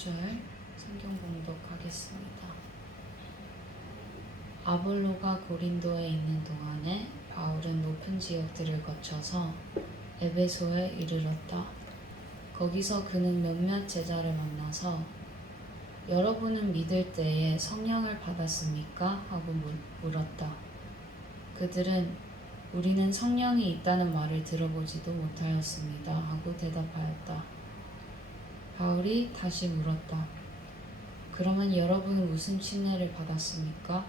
1절 성경 봉독하겠습니다. 아볼로가 고린도에 있는 동안에 바울은 높은 지역들을 거쳐서 에베소에 이르렀다. 거기서 그는 몇몇 제자를 만나서 여러분은 믿을 때에 성령을 받았습니까? 하고 물었다. 그들은 우리는 성령이 있다는 말을 들어보지도 못하였습니다. 하고 대답하였다. 바울이 다시 물었다. 그러면 여러분은 무슨 침례를 받았습니까?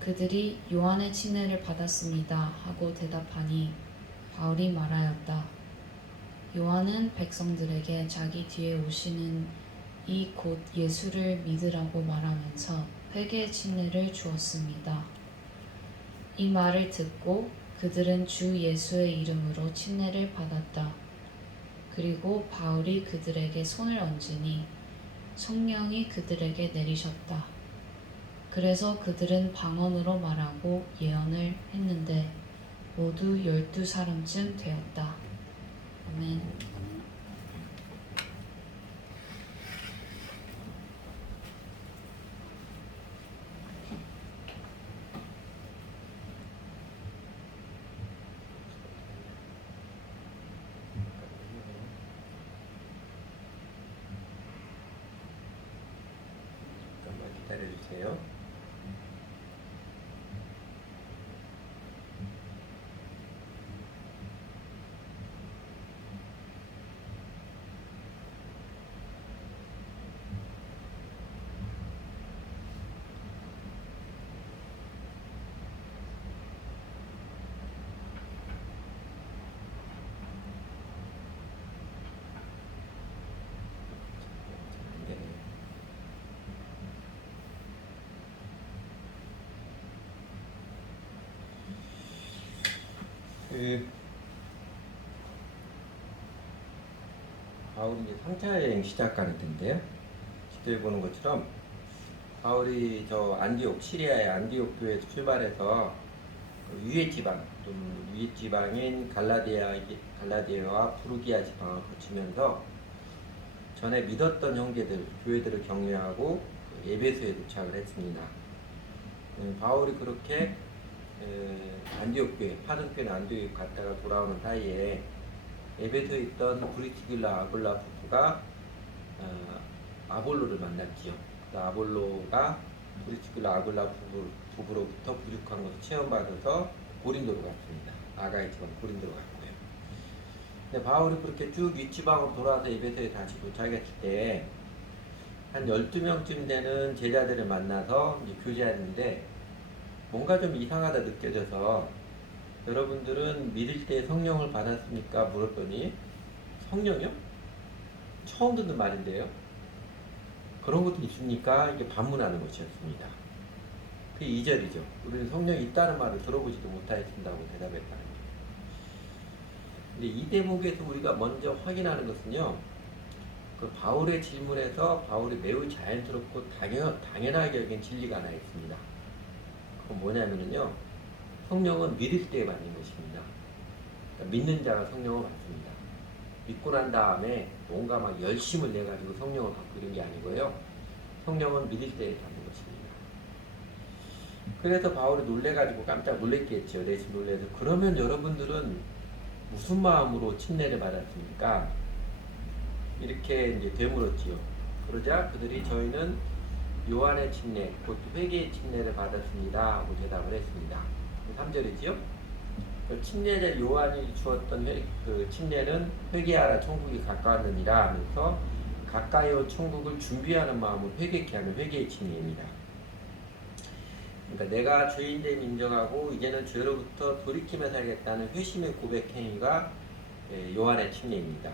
그들이 요한의 침례를 받았습니다. 하고 대답하니 바울이 말하였다. 요한은 백성들에게 자기 뒤에 오시는 이 곧 예수를 믿으라고 말하면서 회개의 침례를 주었습니다. 이 말을 듣고 그들은 주 예수의 이름으로 침례를 받았다. 그리고 바울이 그들에게 손을 얹으니 성령이 그들에게 내리셨다. 그래서 그들은 방언으로 말하고 예언을 했는데 모두 12사람쯤 되었다. 아멘. 잠깐만 기다려주세요. 바울이 이제 3차 여행 시작하는 텐데요. 지도에 보는 것처럼 바울이 저 안디옥, 시리아의 안디옥 교회에서 출발해서 위에 지방, 좀 위에 지방인 갈라디아와 부르기아 지방을 거치면서 전에 믿었던 형제들, 교회들을 격려하고 에베소에 도착을 했습니다. 바울이 그렇게 안디옥 교회, 파송교회 안디옥 갔다가 돌아오는 사이에 에베소에 있던 브리스길라 아굴라 부부가 아볼로를 만났지요. 아볼로가 브리스길라 아굴라 부부로부터 부족한 것을 체험받아서 고린도로 갔습니다. 아가의 지방 고린도로 갔고요. 근데 바울이 그렇게 쭉 윗지방으로 돌아와서 에베소에 다시 도착했을 때 한 12명쯤 되는 제자들을 만나서 이제 교제하는데 뭔가 좀 이상하다 느껴져서 여러분들은 믿을 때 성령을 받았습니까? 물었더니 성령이요? 처음 듣는 말인데요. 그런 것도 있습니까? 이게 반문하는 것이었습니다. 그게 2절이죠. 우리는 성령이 있다는 말을 들어보지도 못하였습니다고 대답했다는 거예요. 근데 이 대목에서 우리가 먼저 확인하는 것은요. 그 바울의 질문에서 바울이 매우 자연스럽고 당연하게 여긴 진리가 하나 있습니다. 그건 뭐냐면요. 성령은 믿을 때에 받는 것입니다. 그러니까 믿는 자가 성령을 받습니다. 믿고 난 다음에 뭔가 막 열심을 내가지고 성령을 받고 이런 게 아니고요. 성령은 믿을 때에 받는 것입니다. 그래서 바울이 놀래가지고 깜짝 놀랬겠죠. 내심 놀래서. 그러면 여러분들은 무슨 마음으로 침례를 받았습니까? 이렇게 이제 되물었지요. 그러자 그들이 저희는 요한의 침례, 곧 회개의 침례를 받았습니다. 하고 대답을 했습니다. 3절이지요. 그 침례자 요한이 주었던 그 침례는 회개하라 천국이 가까웠느니라 하면서 가까이 온 천국을 준비하는 마음을 회개케 하는 회개의 침례입니다. 그러니까 내가 죄인됨 인정하고 이제는 죄로부터 돌이키며 살겠다는 회심의 고백 행위가 요한의 침례입니다.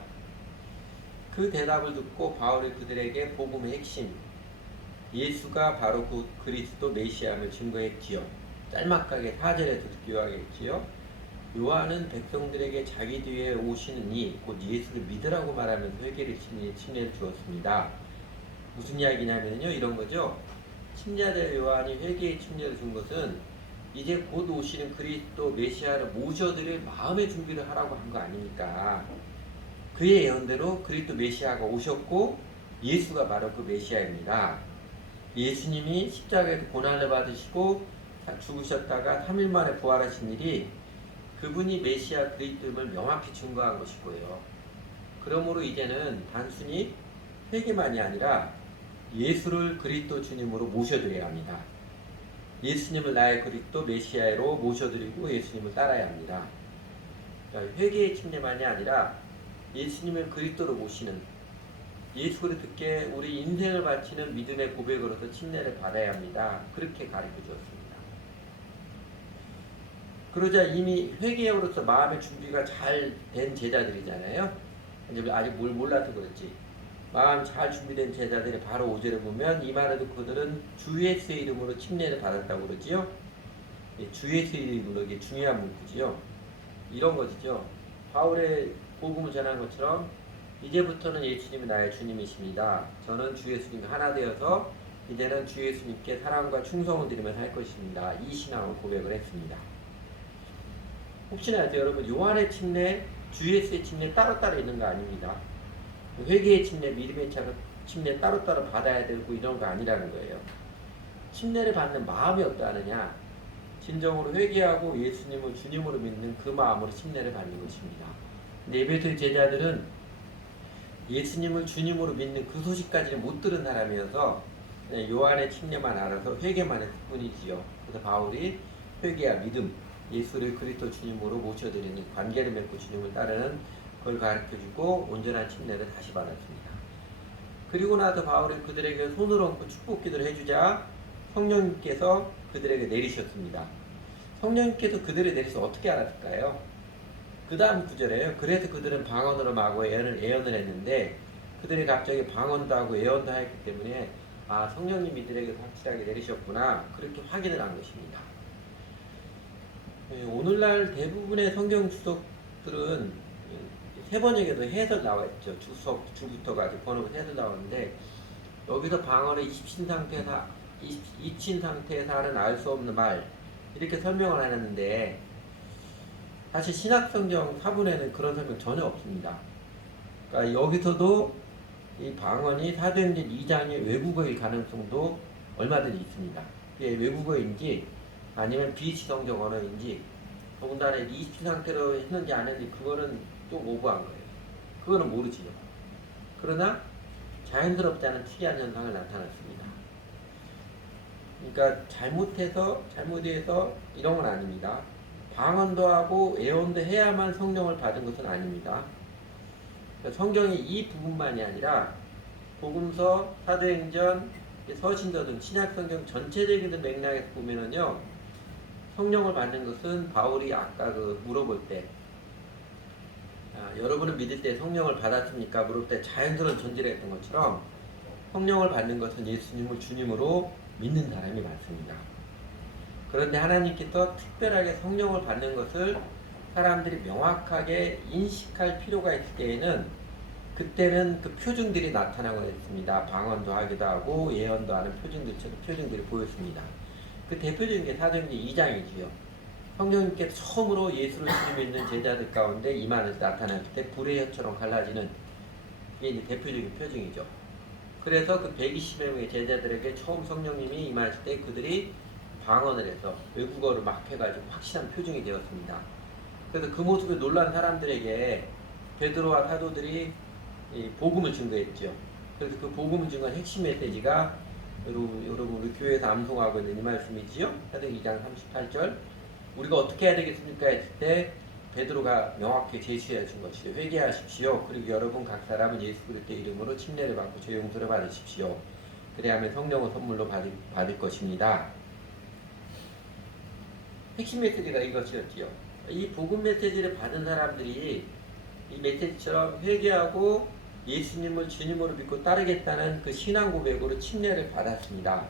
그 대답을 듣고 바울이 그들에게 복음의 핵심, 예수가 바로 그 그리스도 메시아를 증거했지요. 짤막하게 4절에서 기록하겠지요. 요한은 백성들에게 자기 뒤에 오시는 이, 곧 예수를 믿으라고 말하면서 회개를 침례를 주었습니다. 무슨 이야기냐면요, 이런 거죠. 침례자 요한이 회개의 침례를 준 것은 이제 곧 오시는 그리스도 메시아를 모셔드릴 마음의 준비를 하라고 한 거 아닙니까? 그의 예언대로 그리스도 메시아가 오셨고 예수가 바로 그 메시아입니다. 예수님이 십자가에서 고난을 받으시고 죽으셨다가 3일 만에 부활하신 일이 그분이 메시아 그리스도임을 명확히 증거한 것이고요. 그러므로 이제는 단순히 회개만이 아니라 예수를 그리스도 주님으로 모셔드려야 합니다. 예수님을 나의 그리스도 메시아로 모셔드리고 예수님을 따라야 합니다. 그러니까 회개의 침례만이 아니라 예수님을 그리스도로 모시는 예수 그리스도께 우리 인생을 바치는 믿음의 고백으로서 침례를 받아야 합니다. 그렇게 가르쳐 주었습니다. 그러자 이미 회개로서 마음의 준비가 잘 된 제자들이잖아요. 이제 아직 뭘 몰라서 그렇지. 마음 잘 준비된 제자들이 바로 5절에 보면 이 말에도 그들은 주 예수의 이름으로 침례를 받았다고 그러지요. 주 예수의 이름으로 이게 중요한 문구지요. 이런 것이죠. 바울의 복음을 전한 것처럼 이제부터는 예수님이 나의 주님이십니다. 저는 주 예수님 하나 되어서 이제는 주 예수님께 사랑과 충성을 드리며 살 것입니다. 이 신앙을 고백을 했습니다. 혹시나 여러분 요한의 침례, 주 예수의 침례 따로따로 있는 거 아닙니다. 회개의 침례, 믿음의 침례 따로따로 받아야 되고 이런 거 아니라는 거예요. 침례를 받는 마음이 어떠하느냐? 진정으로 회개하고 예수님을 주님으로 믿는 그 마음으로 침례를 받는 것입니다. 근데 에베소 제자들은 예수님을 주님으로 믿는 그 소식까지는 못 들은 사람이어서 요한의 침례만 알아서 회개만 했을 뿐이지요. 그래서 바울이 회개와 믿음, 예수를 그리스도 주님으로 모셔드리는 관계를 맺고 주님을 따르는 그걸 가르쳐주고 온전한 침례를 다시 받았습니다. 그리고 나서 바울이 그들에게 손을 얹고 축복 기도를 해주자 성령님께서 그들에게 내리셨습니다. 성령님께서 그들을 내리셔서 어떻게 알았을까요? 그 다음 구절에요. 그래서 그들은 방언으로 마구 예언을 했는데 그들이 갑자기 방언도 하고 예언도 했기 때문에 성령님 이들에게 확실하게 내리셨구나 그렇게 확인을 한 것입니다. 오늘날 대부분의 성경 주석들은 세 번역에도 해설 나와 있죠. 주부터 가지고 번역은 해설 나오는데 여기서 방언을 이친 상태에서 하는 알 수 없는 말 이렇게 설명을 하는데 사실 신약성경 사본에는 그런 설명 전혀 없습니다. 그러니까 여기서도 이 방언이 사도행전 2장의 외국어일 가능성도 얼마든지 있습니다. 이게 외국어인지 아니면 비지성적 언어인지 더군다나 이치 상태로 했는지 안 했는지 그거는 좀 오버한 거예요. 그거는 모르지요. 그러나 자연스럽지 않은 특이한 현상을 나타났습니다. 그러니까 잘못해서 이런 건 아닙니다. 방언도 하고 예언도 해야만 성령을 받은 것은 아닙니다. 그러니까 성경의 이 부분만이 아니라 복음서, 사도행전, 서신서 등 신약성경 전체적인 맥락에서 보면은요 성령을 받는 것은 바울이 아까 물어볼 때 여러분은 믿을 때 성령을 받았습니까? 물을 때 자연스러운 전제를 했던 것처럼 성령을 받는 것은 예수님을 주님으로 믿는 사람이 많습니다. 그런데 하나님께서 특별하게 성령을 받는 것을 사람들이 명확하게 인식할 필요가 있을 때에는 그때는 그 표징들이 나타나고 있습니다. 방언도 하기도 하고 예언도 하는 표징들이 보였습니다. 그 대표적인 게 사도행전 2장이지요. 성령님께서 처음으로 예수를 주님 믿는 제자들 가운데 임하는 나타날 때 불의 혀처럼 갈라지는 이게 이제 대표적인 표징이죠. 그래서 그 120여 명의 제자들에게 처음 성령님이 임하실 때 그들이 방언을 해서 외국어를 막 해가지고 확실한 표징이 되었습니다. 그래서 그 모습에 놀란 사람들에게 베드로와 사도들이 이 복음을 증거했죠. 그래서 그 복음을 증거한 핵심 메시지가 여러분 우리 교회에서 암송하고 있는 이 말씀이지요. 사도행전 2장 38절 우리가 어떻게 해야 되겠습니까? 했을 때 베드로가 명확히 제시해 준 것이죠. 회개하십시오. 그리고 여러분 각 사람은 예수 그리스도의 이름으로 침례를 받고 죄 용서를 받으십시오. 그래야만 성령을 선물로 받을 것입니다. 핵심 메시지가 이것이었지요. 이 복음 메시지를 받은 사람들이 이 메시지처럼 회개하고 예수님을 주님으로 믿고 따르겠다는 그 신앙 고백으로 침례를 받았습니다.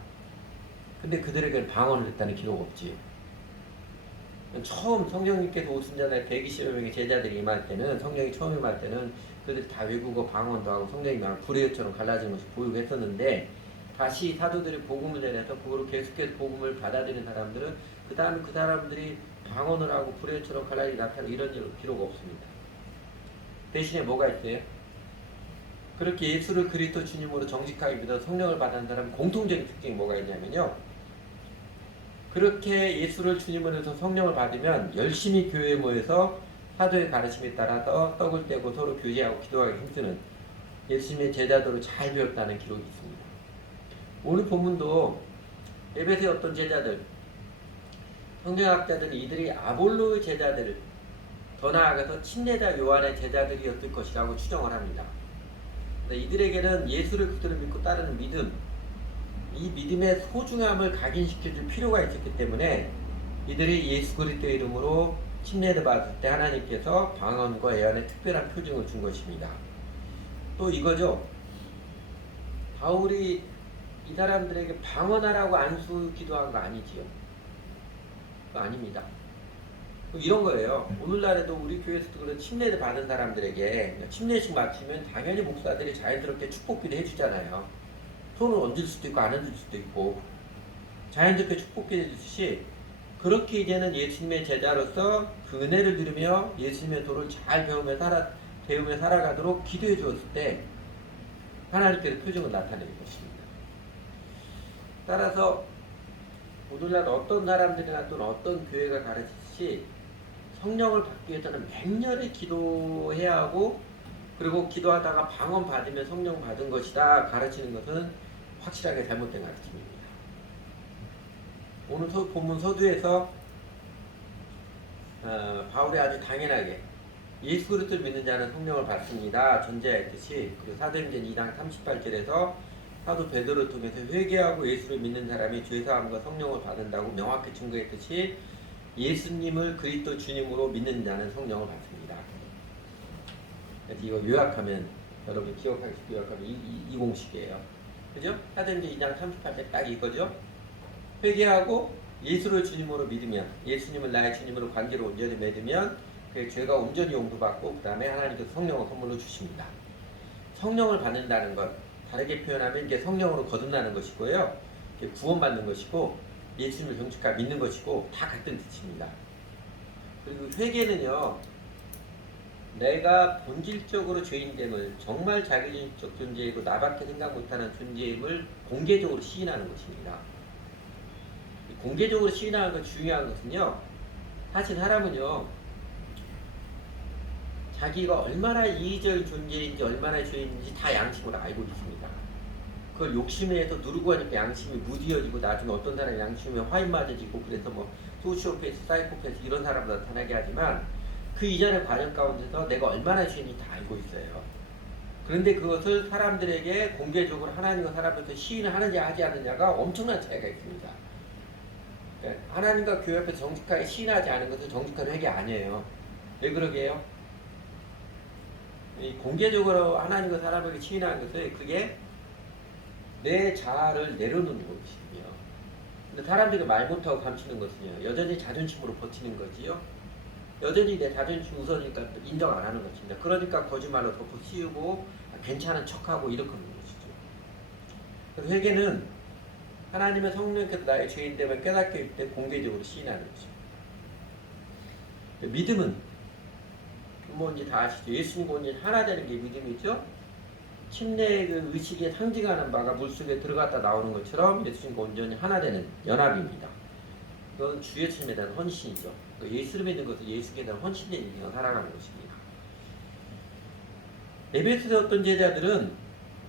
근데 그들에게는 방언을 했다는 기록 없지요. 처음 성령님께서 오신 자들 120여 명의 제자들이 임할 때는 성령이 처음 임할 때는 그들이 다 외국어 방언도 하고 성령이 막 불의 혀처럼 갈라지는 것을 보이고 했었는데 다시 사도들이 복음을 전해서 그거로 계속해서 복음을 받아들이는 사람들은 그 다음에 그 사람들이 방언을 하고 불의 혀처럼 갈라지게 나타나는 이런 기록 없습니다. 대신에 뭐가 있어요? 그렇게 예수를 그리스도 주님으로 정직하게 믿어 성령을 받은 사람은 공통적인 특징이 뭐가 있냐면요. 그렇게 예수를 주님으로 해서 성령을 받으면 열심히 교회에 모여서 사도의 가르침에 따라서 떡을 떼고 서로 교제하고 기도하기 힘쓰는 예수님의 제자도를 잘 배웠다는 기록이 있습니다. 오늘 본문도 에베소의 어떤 제자들, 성경학자들은 이들이 아볼로의 제자들을 더 나아가서 침례자 요한의 제자들이었을 것이라고 추정을 합니다. 이들에게는 예수를 그대로 믿고 따르는 믿음, 이 믿음의 소중함을 각인시켜줄 필요가 있었기 때문에 이들이 예수 그리스도의 이름으로 침례를 받을 때 하나님께서 방언과 예언의 특별한 표징을 준 것입니다. 또 이거죠. 바울이 이 사람들에게 방언하라고 안수 기도한 거 아니지요? 그거 아닙니다. 이런 거예요. 오늘날에도 우리 교회에서도 그런 침례를 받은 사람들에게 침례식 마치면 당연히 목사들이 자연스럽게 축복기도 해주잖아요. 손을 얹을 수도 있고 안 얹을 수도 있고 자연스럽게 축복기도 해주듯이 그렇게 이제는 예수님의 제자로서 그 은혜를 누리며 예수님의 도를 잘 배우며 살아가도록 기도해 주었을 때 하나님께서 표징을 나타내는 것입니다. 따라서 오늘날 어떤 사람들이나 또는 어떤 교회가 가르치듯이 성령을 받기 위해서는 맹렬히 기도해야 하고 그리고 기도하다가 방언 받으면 성령 받은 것이다 가르치는 것은 확실하게 잘못된 가르침입니다. 오늘 본문 서두에서 바울이 아주 당연하게 예수 그리스도를 믿는 자는 성령을 받습니다 전제했듯이 그리고 사도행전 2장 38절에서 사도 베드로를 통해서 회개하고 예수를 믿는 사람이 죄사함과 성령을 받는다고 명확히 증거했듯이 예수님을 그리스도 주님으로 믿는 자는 성령을 받습니다. 그래서 이거 요약하면 여러분 기억하기 쉽게 요약하면 이 공식이에요. 그죠? 사도행전 2장 38절 딱 이거죠. 회개하고 예수를 주님으로 믿으면 예수님을 나의 주님으로 관계로 온전히 맺으면 그 죄가 온전히 용서받고 그 다음에 하나님께서 성령을 선물로 주십니다. 성령을 받는다는 것 다르게 표현하면 이제 성령으로 거듭나는 것이고요. 구원받는 것이고 예수님을 정직하게 믿는 것이고 다 같은 뜻입니다. 그리고 회개는요. 내가 본질적으로 죄인됨을 정말 자기중적 존재이고 나밖에 생각 못하는 존재임을 공개적으로 시인하는 것입니다. 공개적으로 시인하는 것 중요한 것은요. 사실 사람은요. 자기가 얼마나 이기적인 존재인지 얼마나 죄인인지 다 양심으로 알고 있습니다. 그걸 욕심에 해서 누르고 하니까 양심이 무디어지고 나중에 어떤 사람이 양심에 화인 맞아지고 그래서 뭐 소시오패스, 사이코패스 이런 사람도 나타나게 하지만 그 이전의 과정 가운데서 내가 얼마나 죄인인지 다 알고 있어요. 그런데 그것을 사람들에게 공개적으로 하나님과 사람 앞에서 시인을 하느냐 하지 않느냐가 엄청난 차이가 있습니다. 그러니까 하나님과 교회 앞에서 정직하게 시인하지 않은 것은 정직한 회개 아니에요. 왜 그러게요? 공개적으로 하나님과 사람에게 시인하는 것은 그게 내 자아를 내려놓는 것이며 근데 사람들이 말 못하고 감추는 것은요 여전히 자존심으로 버티는 거지요. 여전히 내 자존심 우선이니까 인정 안 하는 것입니다. 그러니까 거짓말로 덮어 씌우고 괜찮은 척하고 이렇게 하는 것이죠. 그래서 회개는 하나님의 성령께서 나의 죄인됨을 깨닫게 할 때 공개적으로 시인하는 것입니다. 믿음은 뭔지 다 아시죠? 예수님과 온전히 하나 되는 게 믿음이죠. 침례의 그 의식에 상징하는 바가 물속에 들어갔다 나오는 것처럼 예수님과 온전히 하나 되는 연합입니다. 그건 주 예수님에 대한 헌신이죠. 예수를 믿는 것은 예수께 대한 헌신된 인생을 살아가는 것입니다. 에베소의 어떤 제자들은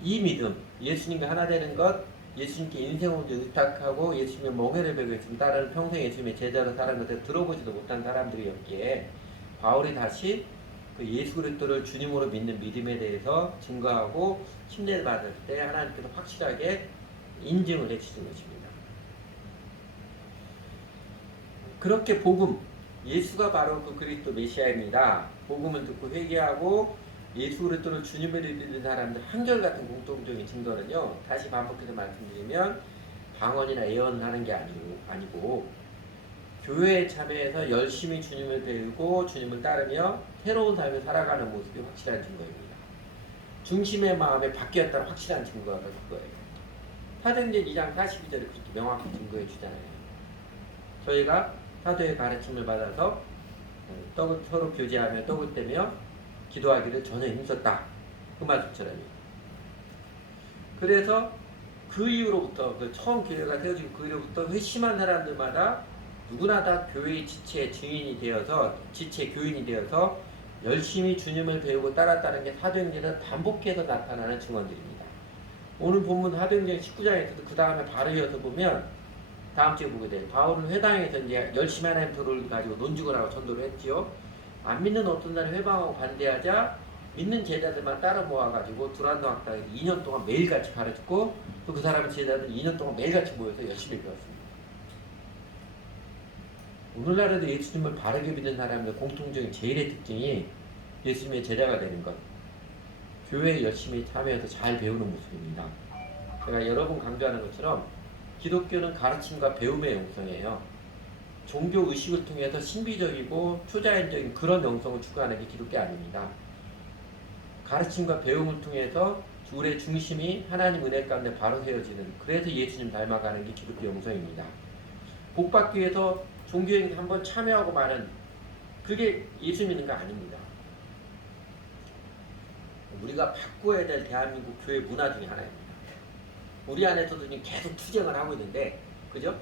이 믿음, 예수님과 하나 되는 것, 예수님께 인생을 의탁하고 예수님의 멍에를 베고 있으면 따르는 평생 예수님의 제자로 사는 것을 들어보지도 못한 사람들이었기에 바울이 다시 그 예수 그리스도를 주님으로 믿는 믿음에 대해서 증거하고 침례를 받을 때 하나님께서 확실하게 인증을 해주신 것입니다. 그렇게 복음, 예수가 바로 그 그리스도 메시아입니다. 복음을 듣고 회개하고 예수 그리스도를 주님으로 믿는 사람들 한결같은 공통적인 증거는요. 다시 반복해서 말씀드리면 방언이나 예언하는 게 아니고 교회에 참여해서 열심히 주님을 배우고 주님을 따르며 새로운 삶을 살아가는 모습이 확실한 증거입니다. 중심의 마음에 바뀌었다는 확실한 증거가 그거예요. 사도행전 2장 42절에 그렇게 명확히 증거해 주잖아요. 저희가 사도의 가르침을 받아서 떡을 서로 교제하며 떡을 떼며 기도하기를 전혀 힘썼다. 그 말씀처럼요. 그래서 그 이후로부터 그 처음 교회가 세워지고 그 이후로부터 회심한 사람들마다 누구나 다 교회의 지체 증인이 되어서 지체 교인이 되어서 열심히 주님을 배우고 따랐다는 게 사도행전에서 반복해서 나타나는 증언들입니다. 오늘 본문 사도행전 19장에서도 그 다음에 바로 이어서 보면 다음 주에 보게 돼요. 바울은 회당에서 이제 열심히 하나님 도를 가지고 논증을 하고 전도를 했지요. 안 믿는 어떤 사람이 회방하고 반대하자 믿는 제자들만 따라 모아가지고 두란노 학당에서 2년 동안 매일같이 가르쳤고 또 그 사람의 제자들 2년 동안 매일같이 모여서 열심히 배웠습니다. 오늘날에도 예수님을 바르게 믿는 사람의 공통적인 제일의 특징이 예수님의 제자가 되는 것, 교회에 열심히 참여해서 잘 배우는 모습입니다. 제가 여러 번 강조하는 것처럼 기독교는 가르침과 배움의 영성이에요. 종교 의식을 통해서 신비적이고 초자연적인 그런 영성을 추구하는 게 기독교 아닙니다. 가르침과 배움을 통해서 우리의 중심이 하나님 은혜 가운데 바로 세워지는, 그래서 예수님 닮아가는 게 기독교 영성입니다. 복받기 위해서 종교행위 한번 참여하고 마는, 그게 예수 믿는 거 아닙니다. 우리가 바꿔야 될 대한민국 교회 문화 중에 하나입니다. 우리 안에서도 계속 투쟁을 하고 있는데, 그죠?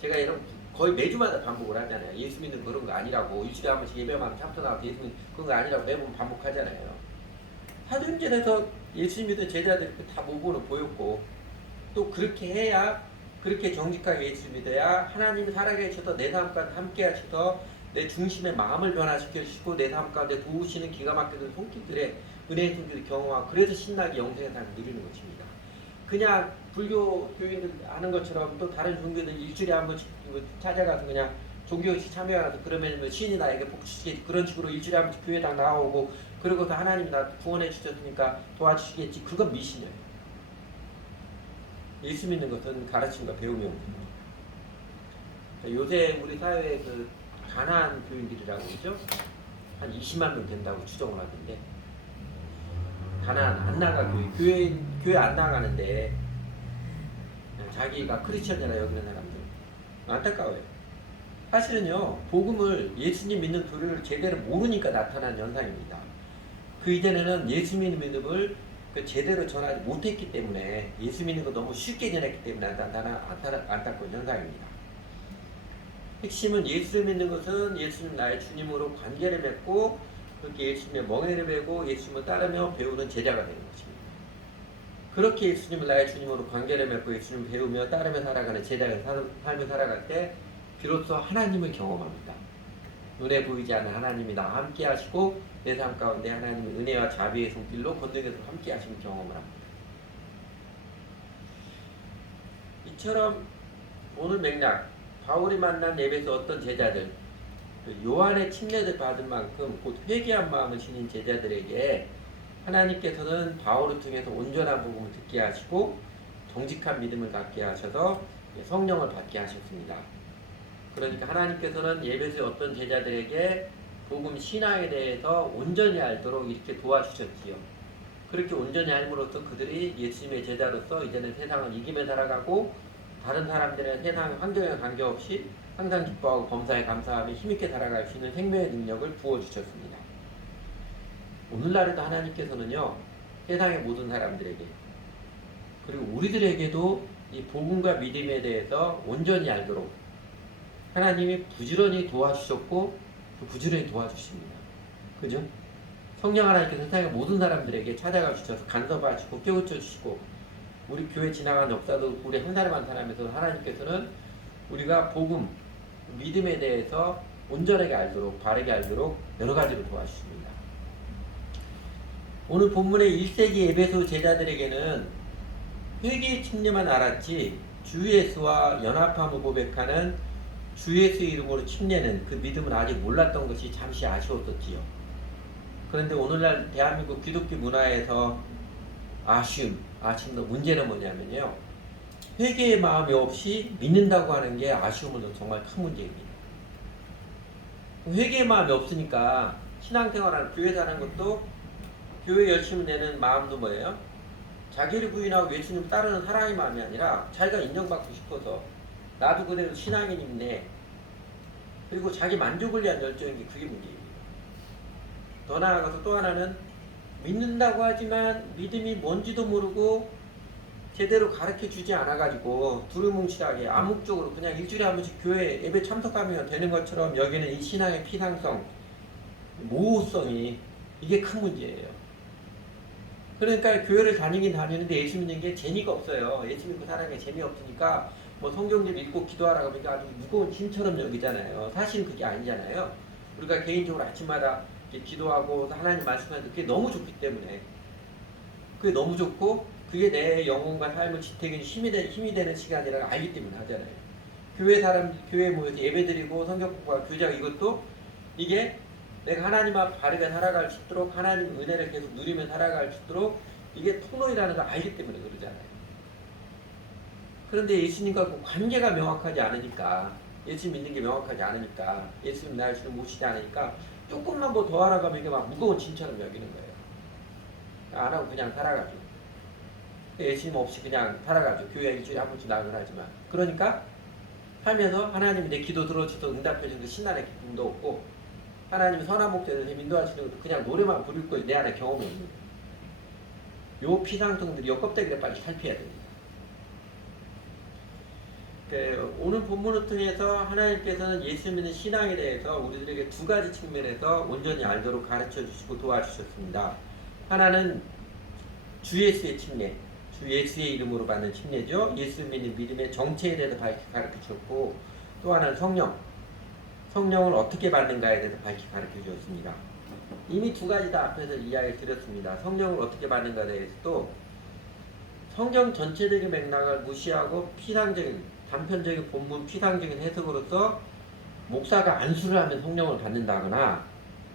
제가 이런 거의 매주마다 반복을 하잖아요. 예수 믿는 그런 거 아니라고, 일주일에 한 번씩 예배만 참선하고 예수 믿는 그런 거 아니라고 매번 반복하잖아요. 사도행전에서 예수 믿는 제자들이 다 모범을 보였고, 또 그렇게 해야, 그렇게 정직하게 예수 믿어야 하나님이 살아계셔서 내 삶 가운데 함께 하셔서 내 중심의 마음을 변화시켜 주시고 내 삶 가운데 도우시는 기가 막히는 손길들의 은혜의 손길을 경험하고, 그래서 신나게 영생의 삶을 누리는 것입니다. 그냥 불교 교인들 하는 것처럼 또 다른 종교들 일주일에 한 번씩 찾아가서 그냥 종교식 참여하면서 그러면 신이 나에게 복 주시겠지, 그런 식으로 일주일에 한 번씩 교회당 나오고 그러고서 하나님이 나 구원해 주셨으니까 도와주시겠지, 그건 미신이에요. 예수 믿는 것은 가르침과 배움이 옵니다. 요새 우리 사회에 그 가난한 교인들이라고 그러죠? 한 20만 명 된다고 추정을 하던데, 가난 안 나가 교회 안 나가는데 자기가 크리스천이라 여기는 사람들 안타까워요. 사실은요, 복음을, 예수님 믿는 도리를 제대로 모르니까 나타난 현상입니다. 그 이전에는 예수 믿는 믿음을 제대로 전하지 못했기 때문에, 예수 믿는 거 너무 쉽게 전했기 때문에 안타까운 현상입니다. 핵심은 예수를 믿는 것은 예수님 나의 주님으로 관계를 맺고 그렇게 예수님의 멍에를 베고 예수님을 따르며 배우는 제자가 되는 것입니다. 그렇게 예수님을 나의 주님으로 관계를 맺고 예수님을 배우며 따르며 살아가는 제자의 삶을 살아갈 때 비로소 하나님을 경험합니다. 눈에 보이지 않는 하나님이 나와 함께 하시고 내 삶 가운데 하나님의 은혜와 자비의 손길로 건너에서 함께 하시는 경험을 합니다. 이처럼 오늘 맥락, 바울이 만난 에베소 어떤 제자들, 요한의 침례를 받은 만큼 곧 회개한 마음을 지닌 제자들에게 하나님께서는 바울을 통해서 온전한 복음을 듣게 하시고 정직한 믿음을 갖게 하셔서 성령을 받게 하셨습니다. 그러니까 하나님께서는 에베소의 어떤 제자들에게 복음 신앙에 대해서 온전히 알도록 이렇게 도와주셨지요. 그렇게 온전히 알므로써 그들이 예수님의 제자로서 이제는 세상을 이기며 살아가고 다른 사람들의 세상 환경에 관계없이 항상 기뻐하고 범사에 감사하며 힘있게 살아갈 수 있는 생명의 능력을 부어주셨습니다. 오늘날에도 하나님께서는요, 세상의 모든 사람들에게 그리고 우리들에게도 이 복음과 믿음에 대해서 온전히 알도록 하나님이 부지런히 도와주셨고 또 부지런히 도와주십니다. 그죠? 성령 하나님께서 세상의 모든 사람들에게 찾아가 주셔서 간섭하시고 깨우쳐 주시고, 우리 교회 지나간 역사도 우리 한 사람 한 사람에서 하나님께서는 우리가 복음, 믿음에 대해서 온전하게 알도록, 바르게 알도록 여러 가지로 도와주십니다. 오늘 본문의 1세기 에베소 제자들에게는 회개의 침례만 알았지 주 예수와 연합함을 고백하는 주 예수의 이름으로 침례는 그 믿음은 아직 몰랐던 것이 잠시 아쉬웠었지요. 그런데 오늘날 대한민국 기독교 문화에서 아쉬움도 문제는 뭐냐면요, 회개의 마음이 없이 믿는다고 하는 게 아쉬움은 정말 큰 문제입니다. 회개의 마음이 없으니까 신앙생활하는, 교회 사는 것도, 교회 열심히 내는 마음도 뭐예요? 자기를 부인하고 예수님 따르는 사랑의 마음이 아니라 자기가 인정받고 싶어서 나도 그대로 신앙인인데, 그리고 자기 만족을 위한 열정인 게 그게 문제입니다. 더 나아가서 또 하나는 믿는다고 하지만 믿음이 뭔지도 모르고 제대로 가르쳐 주지 않아가지고 두루뭉실하게 암묵적으로 그냥 일주일에 한 번씩 교회 예배 참석하면 되는 것처럼 여기는 이 신앙의 피상성, 모호성이 이게 큰 문제예요. 그러니까 교회를 다니긴 다니는데 예수 믿는 게 재미가 없어요. 예수 믿고 사는 게 재미없으니까 뭐 성경 좀 읽고 기도하라고 하니까 아주 무거운 짐처럼 여기잖아요. 사실은 그게 아니잖아요. 우리가 개인적으로 아침마다 이렇게 기도하고 하나님 말씀하는 그게 너무 좋기 때문에 그게 너무 좋고 그게 내 영혼과 삶을 지탱해 힘이 되는 시간이라고 알기 때문에 하잖아요. 교회 모여서 예배드리고 성경 공부하고 교제하고 이것도 이게 내가 하나님 앞 바르게 살아갈 수 있도록 하나님 은혜를 계속 누리며 살아갈 수 있도록 이게 통로이라는 걸 알기 때문에 그러잖아요. 그런데 예수님과 그 관계가 명확하지 않으니까 예수 믿는 게 명확하지 않으니까 예수님 나 예수님 모시지 않으니까 조금만 뭐 더 하라고 하면 이게 막 무거운 짐처럼 여기는 거예요. 안 하고 그냥 살아가죠. 예수님 없이 그냥 살아가죠. 교회 일주일에 한 번씩 나가긴 하지만 그러니까 하면서 하나님이 내 기도 들어주셔서 응답해 주는 그 신난의 기쁨도 없고 하나님이 선한 목적에서 인도하시는 것도 그냥 노래만 부를 거지 내 안에 경험이 없는 거예요. 요 피상성들이 요 껍데기를 빨리 살펴야 됩니다. 오늘 본문을 통해서 하나님께서는 예수 믿는 신앙에 대해서 우리들에게 두 가지 측면에서 온전히 알도록 가르쳐 주시고 도와주셨습니다. 하나는 주 예수의 침례, 주 예수의 이름으로 받는 침례죠. 예수 믿는 믿음의 정체에 대해서 밝히 가르쳐 주셨고 또 하나는 성령을 어떻게 받는가에 대해서 밝히 가르쳐 주셨습니다. 이미 두 가지 다 앞에서 이야기 드렸습니다. 성령을 어떻게 받는가에 대해서도 성경 전체적인 맥락을 무시하고 단편적인 본문 피상적인 해석으로서 목사가 안수를 하면 성령을 받는다거나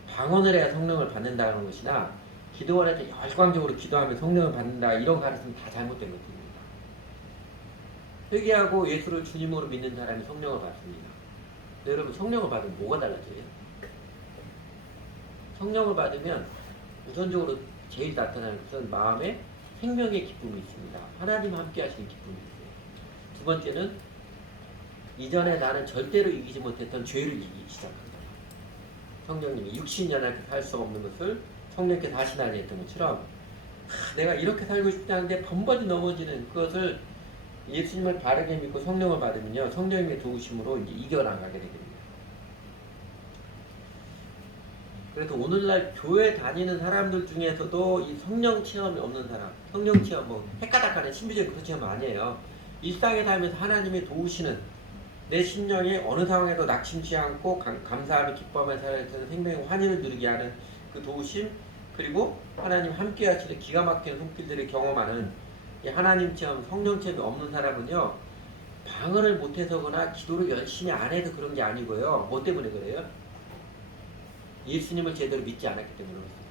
방언을 해야 성령을 받는다는 것이나 기도원에서 열광적으로 기도하면 성령을 받는다 이런 가르침은 다 잘못된 것입니다. 회개하고 예수를 주님으로 믿는 사람이 성령을 받습니다. 여러분 성령을 받으면 뭐가 달라져요? 성령을 받으면 우선적으로 제일 나타나는 것은 마음에 생명의 기쁨이 있습니다. 하나님 함께 하시는 기쁨이 있어요. 두 번째는 이전에 나는 절대로 이기지 못했던 죄를 이기기 시작한다. 성령님이 60년을 살 수 없는 것을 성령께서 하시나니 했던 것처럼 내가 이렇게 살고 싶지 않은데 번번이 넘어지는 그것을 예수님을 바르게 믿고 성령을 받으면요. 성령님의 도우심으로 이제 이겨나가게 됩니다. 그래서 오늘날 교회 다니는 사람들 중에서도 이 성령 체험이 없는 사람, 성령 체험 뭐 헷가닥하는 신비적인 그 체험 아니에요. 일상에 살면서 하나님의 도우시는 내 심령이 어느 상황에도 낙심치 않고 감사하며 기뻐하며 살아야 되는 생명의 환희를 누리게 하는 그 도우심 그리고 하나님 함께 하시는 기가 막히는 손길들을 경험하는 이 하나님 체험, 성령 체험이 없는 사람은요. 방언을 못해서거나 기도를 열심히 안 해서 그런 게 아니고요. 뭐 때문에 그래요? 예수님을 제대로 믿지 않았기 때문에 그렇습니다.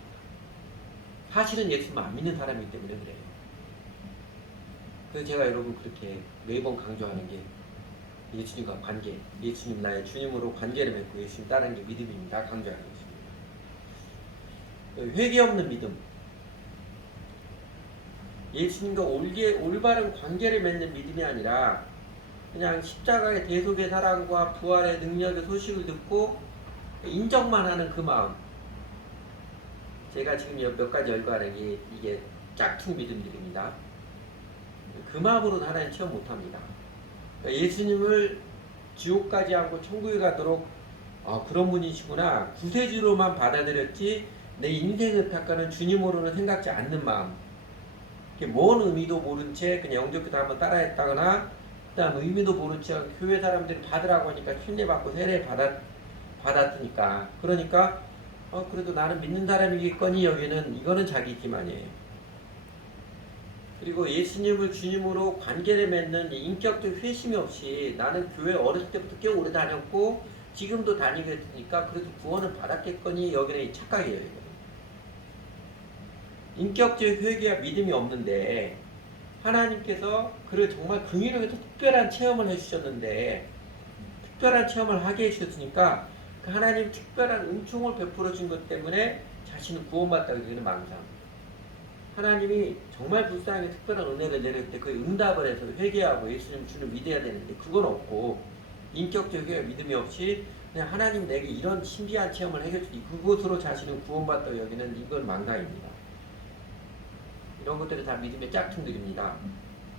사실은 예수님을 안 믿는 사람이기 때문에 그래요. 그래서 제가 여러분 그렇게 매번 강조하는 게 예수님과 관계, 예수님 나의 주님으로 관계를 맺고 예수님 따르는 게 믿음입니다. 강조하는 것입니다. 회개 없는 믿음. 예수님과 올바른 관계를 맺는 믿음이 아니라 그냥 십자가의 대속의 사랑과 부활의 능력의 소식을 듣고 인정만 하는 그 마음. 제가 지금 몇 가지 열거하는 게 이게 짝퉁 믿음들입니다. 그 마음으로는 하나님 체험 못합니다. 예수님을 지옥까지 하고 천국에 가도록 그런 분이시구나 구세주로만 받아들였지 내 인생의 평가는 주님으로는 생각지 않는 마음 뭔 의미도 모른 채 그냥 영접기도 한번 따라했다거나 그다음 의미도 모른 채 교회 사람들이 받으라고 하니까 순례받고 세례 받았으니까 그러니까 그래도 나는 믿는 사람이겠거니 여기는 이거는 자기 기만이에요. 그리고 예수님을 주님으로 관계를 맺는 인격적 회심이 없이 나는 교회 어렸을 때부터 꽤 오래 다녔고 지금도 다니게 했으니까 그래도 구원을 받았겠거니 여기는 착각이에요. 인격적 회개와 믿음이 없는데 하나님께서 그를 정말 긍휼을 해서 특별한 체험을 해주셨는데 특별한 체험을 하게 해주셨으니까 그 하나님 특별한 은총을 베풀어 준 것 때문에 자신은 구원받다고 되는 망상. 하나님이 정말 불쌍하게 특별한 은혜를 내릴 때 그 응답을 해서 회개하고 예수님 주를 믿어야 되는데 그건 없고 인격적 회개와 믿음이 없이 그냥 하나님 내게 이런 신비한 체험을 해줬으니 그것으로 자신은 구원받다고 여기는 이건 망상입니다. 이런 것들이 다 믿음의 짝퉁들입니다.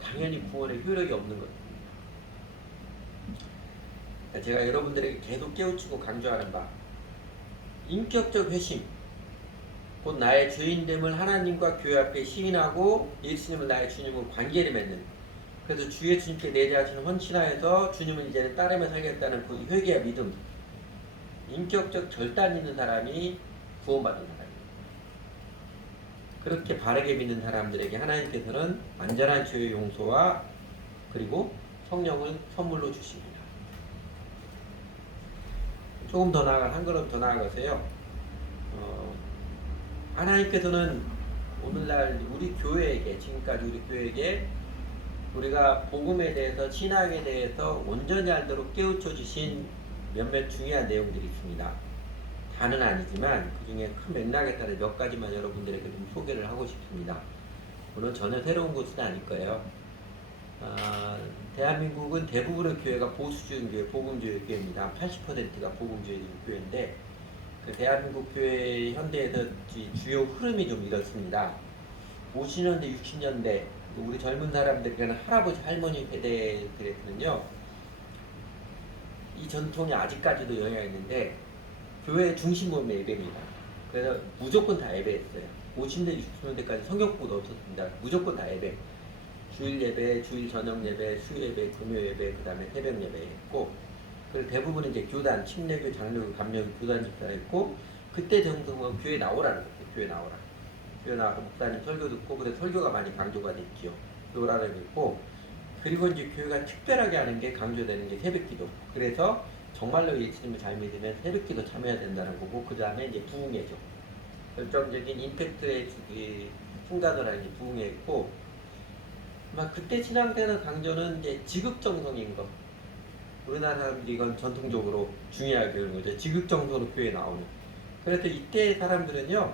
당연히 구원의 효력이 없는 것입니다. 제가 여러분들에게 계속 깨우치고 강조하는 바, 인격적 회심, 곧 나의 죄인됨을 하나님과 교회 앞에 시인하고 예수님을 나의 주님으로 관계를 맺는, 그래서 주 예수님께 내 자신을 헌신하여서 주님을 이제는 따르며 살겠다는 그 회개와 믿음, 인격적 결단 있는 사람이 구원받은 사람입니다. 그렇게 바르게 믿는 사람들에게 하나님께서는 완전한 죄의 용서와 그리고 성령을 선물로 주십니다. 조금 더 나아가, 한 걸음 더 나아가서요. 하나님께서는 오늘날 우리 교회에게, 지금까지 우리 교회에게 우리가 복음에 대해서, 신앙에 대해서 온전히 알도록 깨우쳐 주신 몇몇 중요한 내용들이 있습니다. 다는 아니지만 그 중에 큰 맥락에 따라 몇 가지만 여러분들에게 좀 소개를 하고 싶습니다. 물론 전혀 새로운 것은 아닐 거예요. 대한민국은 대부분의 교회가 보수주의 교회, 복음주의 교회입니다. 80%가 복음주의 교회인데, 그 대한민국 교회 현대에서 주요 흐름이 좀 이렇습니다. 50년대, 60년대 우리 젊은 사람들에게는 할아버지, 할머니 세대들에게는요, 이 전통이 아직까지도 영향이 있는데 교회 중심 모임의 예배입니다. 그래서 무조건 다 예배했어요. 50대, 60년대까지 성경부도 없었습니다. 무조건 다 예배. 주일 예배, 주일 저녁 예배, 수요 예배, 금요 예배, 그 다음에 새벽 예배했고, 그리고 대부분 이제 교단, 침례교, 장로교, 감리교, 교단 집사를 했고, 그때 정도면 교회 나오라는 거죠. 교회 나오라. 교회 나와서 목사님 설교 듣고, 그래서 설교가 많이 강조가 됐죠. 교라는 게 있고, 그리고 이제 교회가 특별하게 하는 게 강조되는 게 새벽기도. 그래서 정말로 예수님을 잘 믿으면 새벽기도 참여해야 된다는 거고, 그 다음에 이제 부흥회죠. 결정적인 임팩트의 순간을 하는 게 부흥회였고, 막 그때 신앙생활 강조는 이제 지극정성인 것. 우리나라 사람들이 이건 전통적으로 중요하게 여기는 거죠. 지극정성으로 교회에 나오는. 그래서 이때 사람들은요,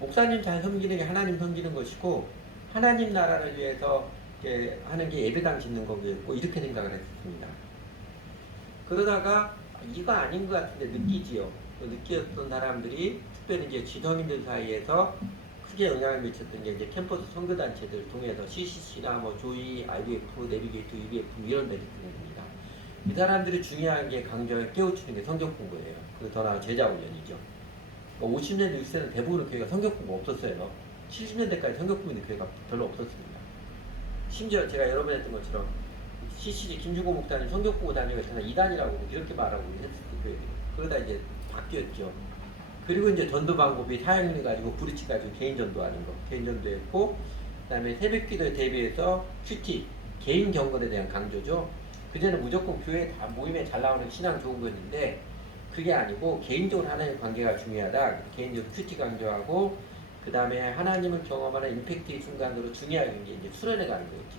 목사님 잘 섬기는 게 하나님 섬기는 것이고, 하나님 나라를 위해서 하는 게 예배당 짓는 거겠고, 이렇게 생각을 했습니다. 그러다가 이거 아닌 것 같은데 느끼지요. 느꼈던 사람들이 특별히 이제 지성인들 사이에서 크게 영향을 미쳤던 게 이제 캠퍼스 선교단체들 통해서 CCC나 뭐 조이, IBF, 내비게이터, UBF 이런 메리트입니다. 이 사람들이 중요한 게 강조하게 깨우치는 게 성경 공부예요. 그리고 더 나아 제자 훈련이죠. 50년대, 60년대 대부분의 교회가 성경 공부 없었어요. 70년대까지 성경 공부 있는 교회가 별로 없었습니다. 심지어 제가 여러 번 했던 것처럼 CCG 김주고 목사님 성경 공부 다니고 저는 이단이라고 이렇게 말하고 했을 때 그러다 이제 바뀌었죠. 그리고 이제 전도 방법이 사역을 가지고 브리치 가지고 개인 전도하는 거, 개인 전도했고, 그다음에 새벽기도에 대비해서 큐티 개인 경건에 대한 강조죠. 그전에는 무조건 교회 다 모임에 잘 나오는 신앙 좋은 거였는데 그게 아니고 개인적으로 하나님의 관계가 중요하다. 개인적으로 큐티 강조하고, 그 다음에 하나님을 경험하는 임팩트의 순간으로 중요한 게 이제 수련회 가는 거였지.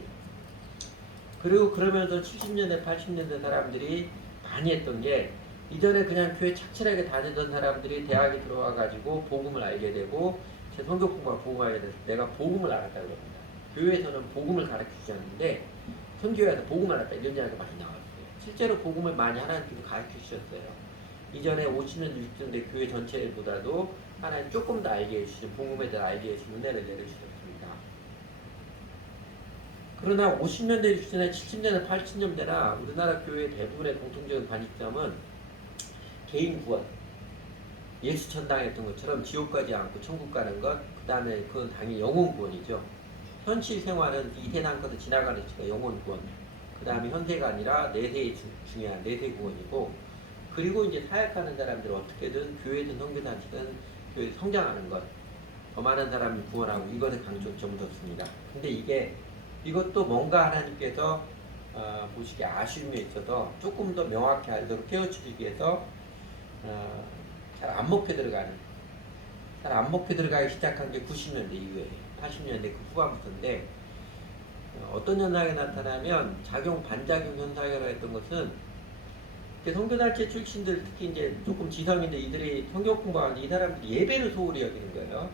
그리고 그러면서 70년대, 80년대 사람들이 많이 했던 게, 이전에 그냥 교회 착실하게 다니던 사람들이 대학에 들어와가지고 복음을 알게 되고, 제 성경 공부와 복음을 알게 돼서 내가 복음을 알았다 그럽니다. 교회에서는 복음을 가르치지 않는데 선교회에서 복음을 알았다 이런 이야기가 많이 나왔어요. 실제로 복음을 많이 하나님께서 가르치셨어요. 이전에 50년대, 60년대 교회 전체보다도 하나님 조금 더 알게 해주신, 복음에 대해 알게 해주신 은혜를 내려주셨습니다. 그러나 50년대, 60년대, 70년대, 80년대나 우리나라 교회 대부분의 공통적인 관점은 개인 구원, 예수 천당했던 것처럼 지옥 가지 않고 천국 가는 것, 그 다음에 그건 당연히 영혼 구원이죠. 현실 생활은 이 세상 것을 지나가는 시가 영혼 구원, 그 다음에 현세가 아니라 내세의 중요한 내세 구원이고, 그리고 이제 사역하는 사람들은 어떻게든 교회든 성교단체든 교회 성장하는 것, 더 많은 사람을 구원하고, 이것에 강조점을 뒀습니다. 근데 이것도 뭔가 하나님께서 보시기에 아쉬움이 있어서 조금 더 명확히 알도록 깨우치기 위해서 잘 안 먹게 들어가는, 잘 안 먹게 들어가기 시작한 게 90년대 이후에 80년대 그 후반부터인데, 어떤 현상이 나타나면 작용 반작용 현상이라고 했던 것은 성교단체 출신들, 특히 이제 조금 지성인데 이들이 성경 공부하는데 이 사람들이 예배를 소홀히 여기는 거예요.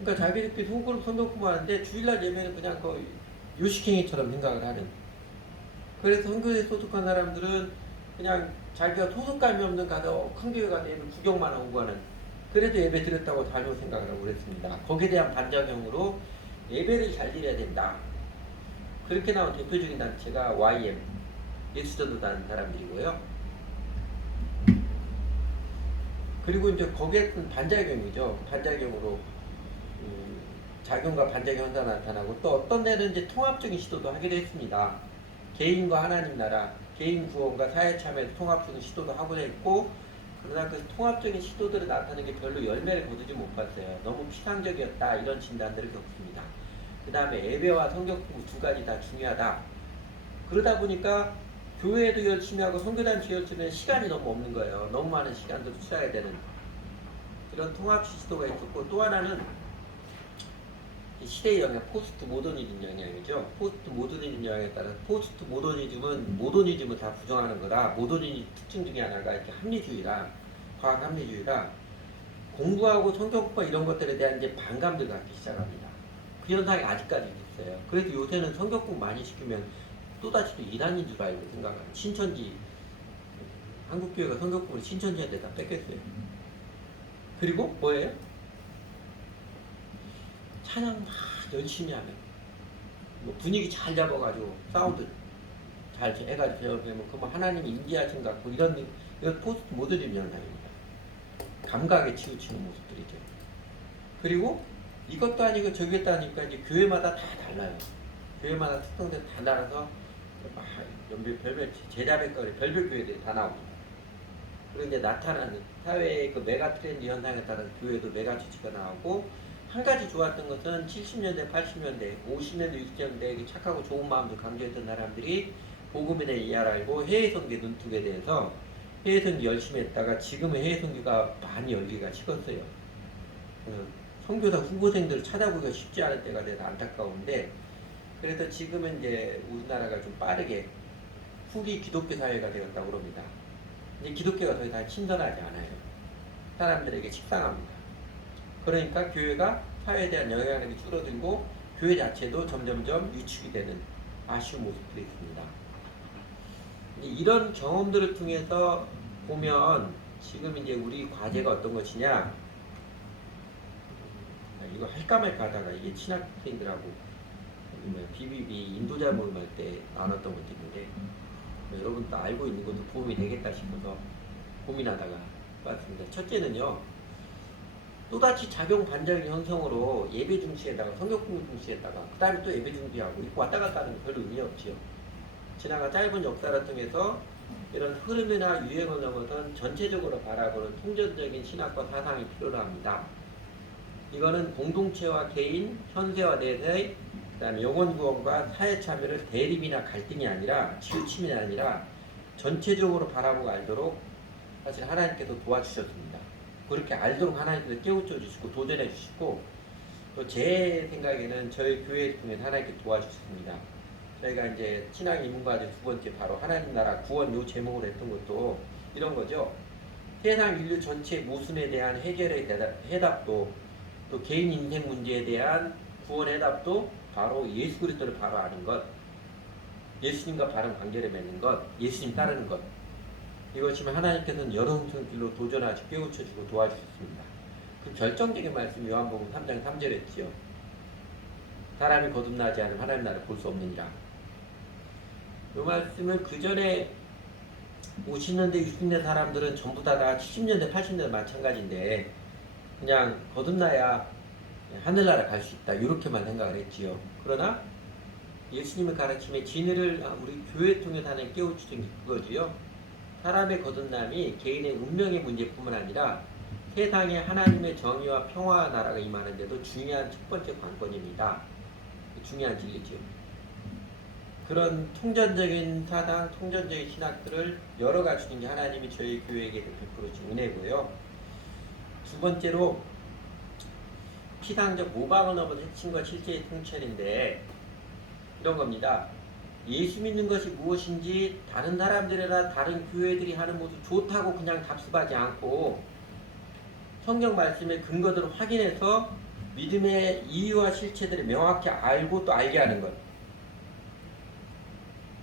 그러니까 자기들끼리 소그룹 성경 공부하는데 주일날 예배는 그냥 거의 요식행위처럼 생각을 하는. 그래서 성교에 소속한 사람들은 그냥 자기가 소속감이 없는 가서 큰 교회 가서 예배 구경만 하고 가는, 그래도 예배 드렸다고 잘못 생각을 하고 그랬습니다. 거기에 대한 반작용으로 예배를 잘 드려야 된다. 그렇게 나온 대표적인 단체가 YM, 예수전도단 사람들이고요. 그리고 이제 거기에 반작용이죠. 반작용으로 작용과 반작용 현상 나타나고, 또 어떤 데는 이제 통합적인 시도도 하기도 했습니다. 개인과 하나님 나라, 개인 구원과 사회 참여 통합적인 시도도 하고 했고, 그러나 그 통합적인 시도들이 나타나는 게 별로 열매를 거두지 못 봤어요. 너무 피상적이었다, 이런 진단들을 겪습니다. 그 다음에 예배와 성경 공부 두 가지 다 중요하다. 그러다 보니까 교회도 열심히 하고 선교단체 열심히 하는 시간이 너무 없는 거예요. 너무 많은 시간들을 투자해야 되는 그런 통합 시도가 있었고, 또 하나는 시대의 영향, 포스트 모더니즘 영향이죠. 포스트 모더니즘 영향에 따라 포스트 모더니즘은 모더니즘을 다 부정하는 거라, 모더니즘 특징 중에 하나가 이렇게 합리주의라, 과학 합리주의라, 공부하고 성경과 이런 것들에 대한 이제 반감들 갖기 시작합니다. 그 현상이 아직까지 있어요. 그래서 요새는 성경 공부 많이 시키면 또다시 또 이단인 줄 알고 생각하는, 신천지, 한국교회가 성경 공부를 신천지한테 다 뺏겼어요. 그리고 뭐예요? 찬양 막 열심히 하면, 뭐 분위기 잘 잡아가지고 사운드 잘 해가지고 배우면 그뭐 하나님이 인지하신 것 같고, 이런 포스트 모더니즘 현상입니다. 감각에 치우치는 모습들이죠. 그리고 이것도 아니고 저것도 아니니까 이제 교회마다 다 달라요. 교회마다 특성들 다 달라서 막 별별 제자백거리 별별 교회들이 다 나옵니다. 그리고 이제 나타나는 사회의 그 메가 트렌드 현상에 따른 교회도 메가 주치가 나오고, 한 가지 좋았던 것은 70년대, 80년대, 50년대, 60년대 착하고 좋은 마음도 강조했던 사람들이 복음에 대해 이해를 알고 해외 선교 눈뜨게 돼서 해외 선교 열심히 했다가 지금은 해외 선교가 많이 열리기가 식었어요. 선교사 후보생들을 찾아보기가 쉽지 않을 때가 돼서 안타까운데, 그래서 지금은 이제 우리나라가 좀 빠르게 후기 기독교 사회가 되었다고 그럽니다. 이제 기독교가 더 이상 신선하지 않아요. 사람들에게 식상합니다. 그러니까 교회가 사회에 대한 영향력이 줄어들고 교회 자체도 점점점 위축이 되는 아쉬운 모습들이 있습니다. 이런 경험들을 통해서 보면 지금 이제 우리 과제가 어떤 것이냐, 이거 할까 말까 하다가 이게 신학생들하고 BBB 인도자 모임할 때 나눴던 것도 있는데, 여러분도 알고 있는 것도 도움이 되겠다 싶어서 고민하다가 봤습니다. 첫째는요, 또다시 작용 반작용 형성으로 예배 중시에다가 성경 공부 중시에다가 그 다음에 또 예배 중시하고 이렇게 왔다 갔다 하는 거 별로 의미 없지요. 지나간 짧은 역사를 통해서 이런 흐름이나 유행을 넘어선 전체적으로 바라보는 통전적인 신학과 사상이 필요로 합니다. 이거는 공동체와 개인, 현세와 내세의, 그 다음에 영혼 구원과 사회 참여를 대립이나 갈등이 아니라 치우침이 아니라 전체적으로 바라보고 알도록 사실 하나님께서 도와주셨습니다. 그렇게 알도록 하나님께서 깨우쳐 주시고 도전해 주시고, 또 제 생각에는 저희 교회를 통해 하나님께 도와주셨습니다. 저희가 이제 신앙 입문과정 두 번째 바로 하나님 나라 구원 요 제목으로 했던 것도 이런 거죠. 세상 인류 전체 모순에 대한 해결의 해답도, 또 개인 인생 문제에 대한 구원 해답도 바로 예수 그리스도를 바로 아는 것, 예수님과 바른 관계를 맺는 것, 예수님 따르는 것, 이것이면 하나님께서는 여러 형성길로 도전하시 깨우쳐주고 도와주셨습니다. 그 결정적인 말씀 요한복음 3장 3절에 했지요. 사람이 거듭나지 않으면 하나님 나라를 볼 수 없느니라. 이 말씀을 그 전에 50년대 60년대 사람들은 전부 다 70년대 80년대 마찬가지인데 그냥 거듭나야 하늘나라 갈 수 있다 이렇게만 생각을 했지요. 그러나 예수님의 가르침에 진리를 우리 교회 통해서 하나님 깨우치는 게 그거지요. 사람의 거듭남이 개인의 운명의 문제뿐만 아니라 세상에 하나님의 정의와 평화와 나라가 임하는 데도 중요한 첫 번째 관건입니다. 중요한 진리죠. 그런 통전적인 사상, 통전적인 신학들을 열어가시는 게 하나님이 저희 교회에게 베풀어주신 은혜고요. 두 번째로 피상적 모방을 넘은 핵심과 실제의 통찰인데 이런 겁니다. 예수 믿는 것이 무엇인지 다른 사람들이나 다른 교회들이 하는 모습 좋다고 그냥 답습하지 않고 성경 말씀의 근거들을 확인해서 믿음의 이유와 실체들을 명확히 알고 또 알게 하는 것.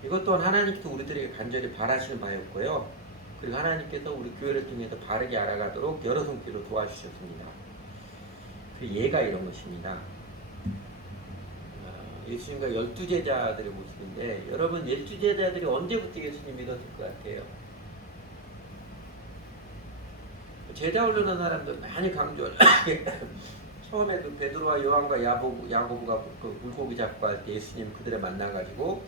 이것 또한 하나님께서 우리들에게 간절히 바라시는 바였고요. 그리고 하나님께서 우리 교회를 통해서 바르게 알아가도록 여러 손길로 도와주셨습니다. 그 예가 이런 것입니다. 예수님과 12제자들의 모습인데 여러분 12제자들이 언제부터 예수님 믿었을 것 같아요? 제자 오르는 사람들 많이 강조를 처음에 그 베드로와 요한과 야고보가 그 물고기 잡고 할 때 예수님 그들을 만나가지고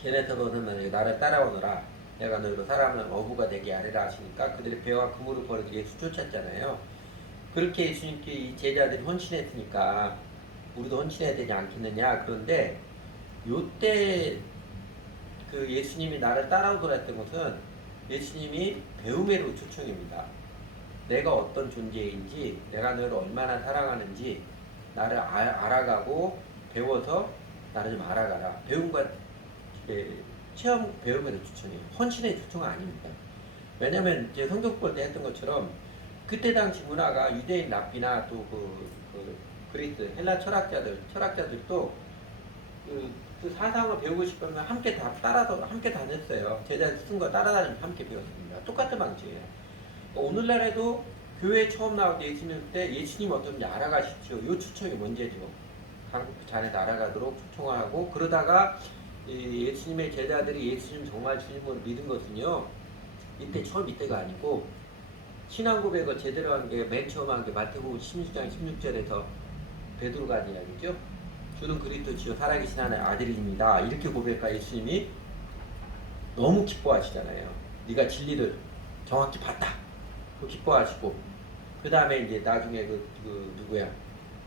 걔네들 너는 나를 따라오너라 내가 너희로 사람을 어부가 되게 하리라 하시니까 그들이 배와 그물을 버리고 예수 쫓았잖아요. 그렇게 예수님께 이 제자들이 헌신했으니까 우리도 헌신해야 되지 않겠느냐. 그런데 요때 그 예수님이 나를 따라오더라 했던 것은 예수님이 배움으로 초청입니다. 내가 어떤 존재인지 내가 너를 얼마나 사랑하는지 나를 알아가고 배워서 나를 좀 알아가라. 배움과 체험 배움으로 초청해요. 헌신의 초청은 아닙니다. 왜냐면 이제 성경 볼 때 했던 것처럼 그때 당시 문화가 유대인 랍비나 또 그리스 헬라 철학자들도 그 사상을 배우고 싶으면 함께 다 따라서 함께 다녔어요. 제자 쓴 거 따라다니면 함께 배웠습니다. 똑같은 방식이에요. 오늘날에도 교회 처음 나올 때 예수님 때 예수님 어떤지 알아가십시오. 이 초청이 문제죠. 한국 자네도 알아가도록 초청하고 그러다가 예수님의 제자들이 예수님 정말 주님을 믿은 것은요. 이때가 아니고 신앙 고백을 제대로 한 게 맨 처음 한 게 마태복음 16장 16절에서 베드로가 한 이야기죠. 주는 그리스도시요 살아계신 하나님의 아들입니다. 이렇게 고백한 예수님이 너무 기뻐하시잖아요. 네가 진리를 정확히 봤다. 그 기뻐하시고 그 다음에 이제 나중에 누구야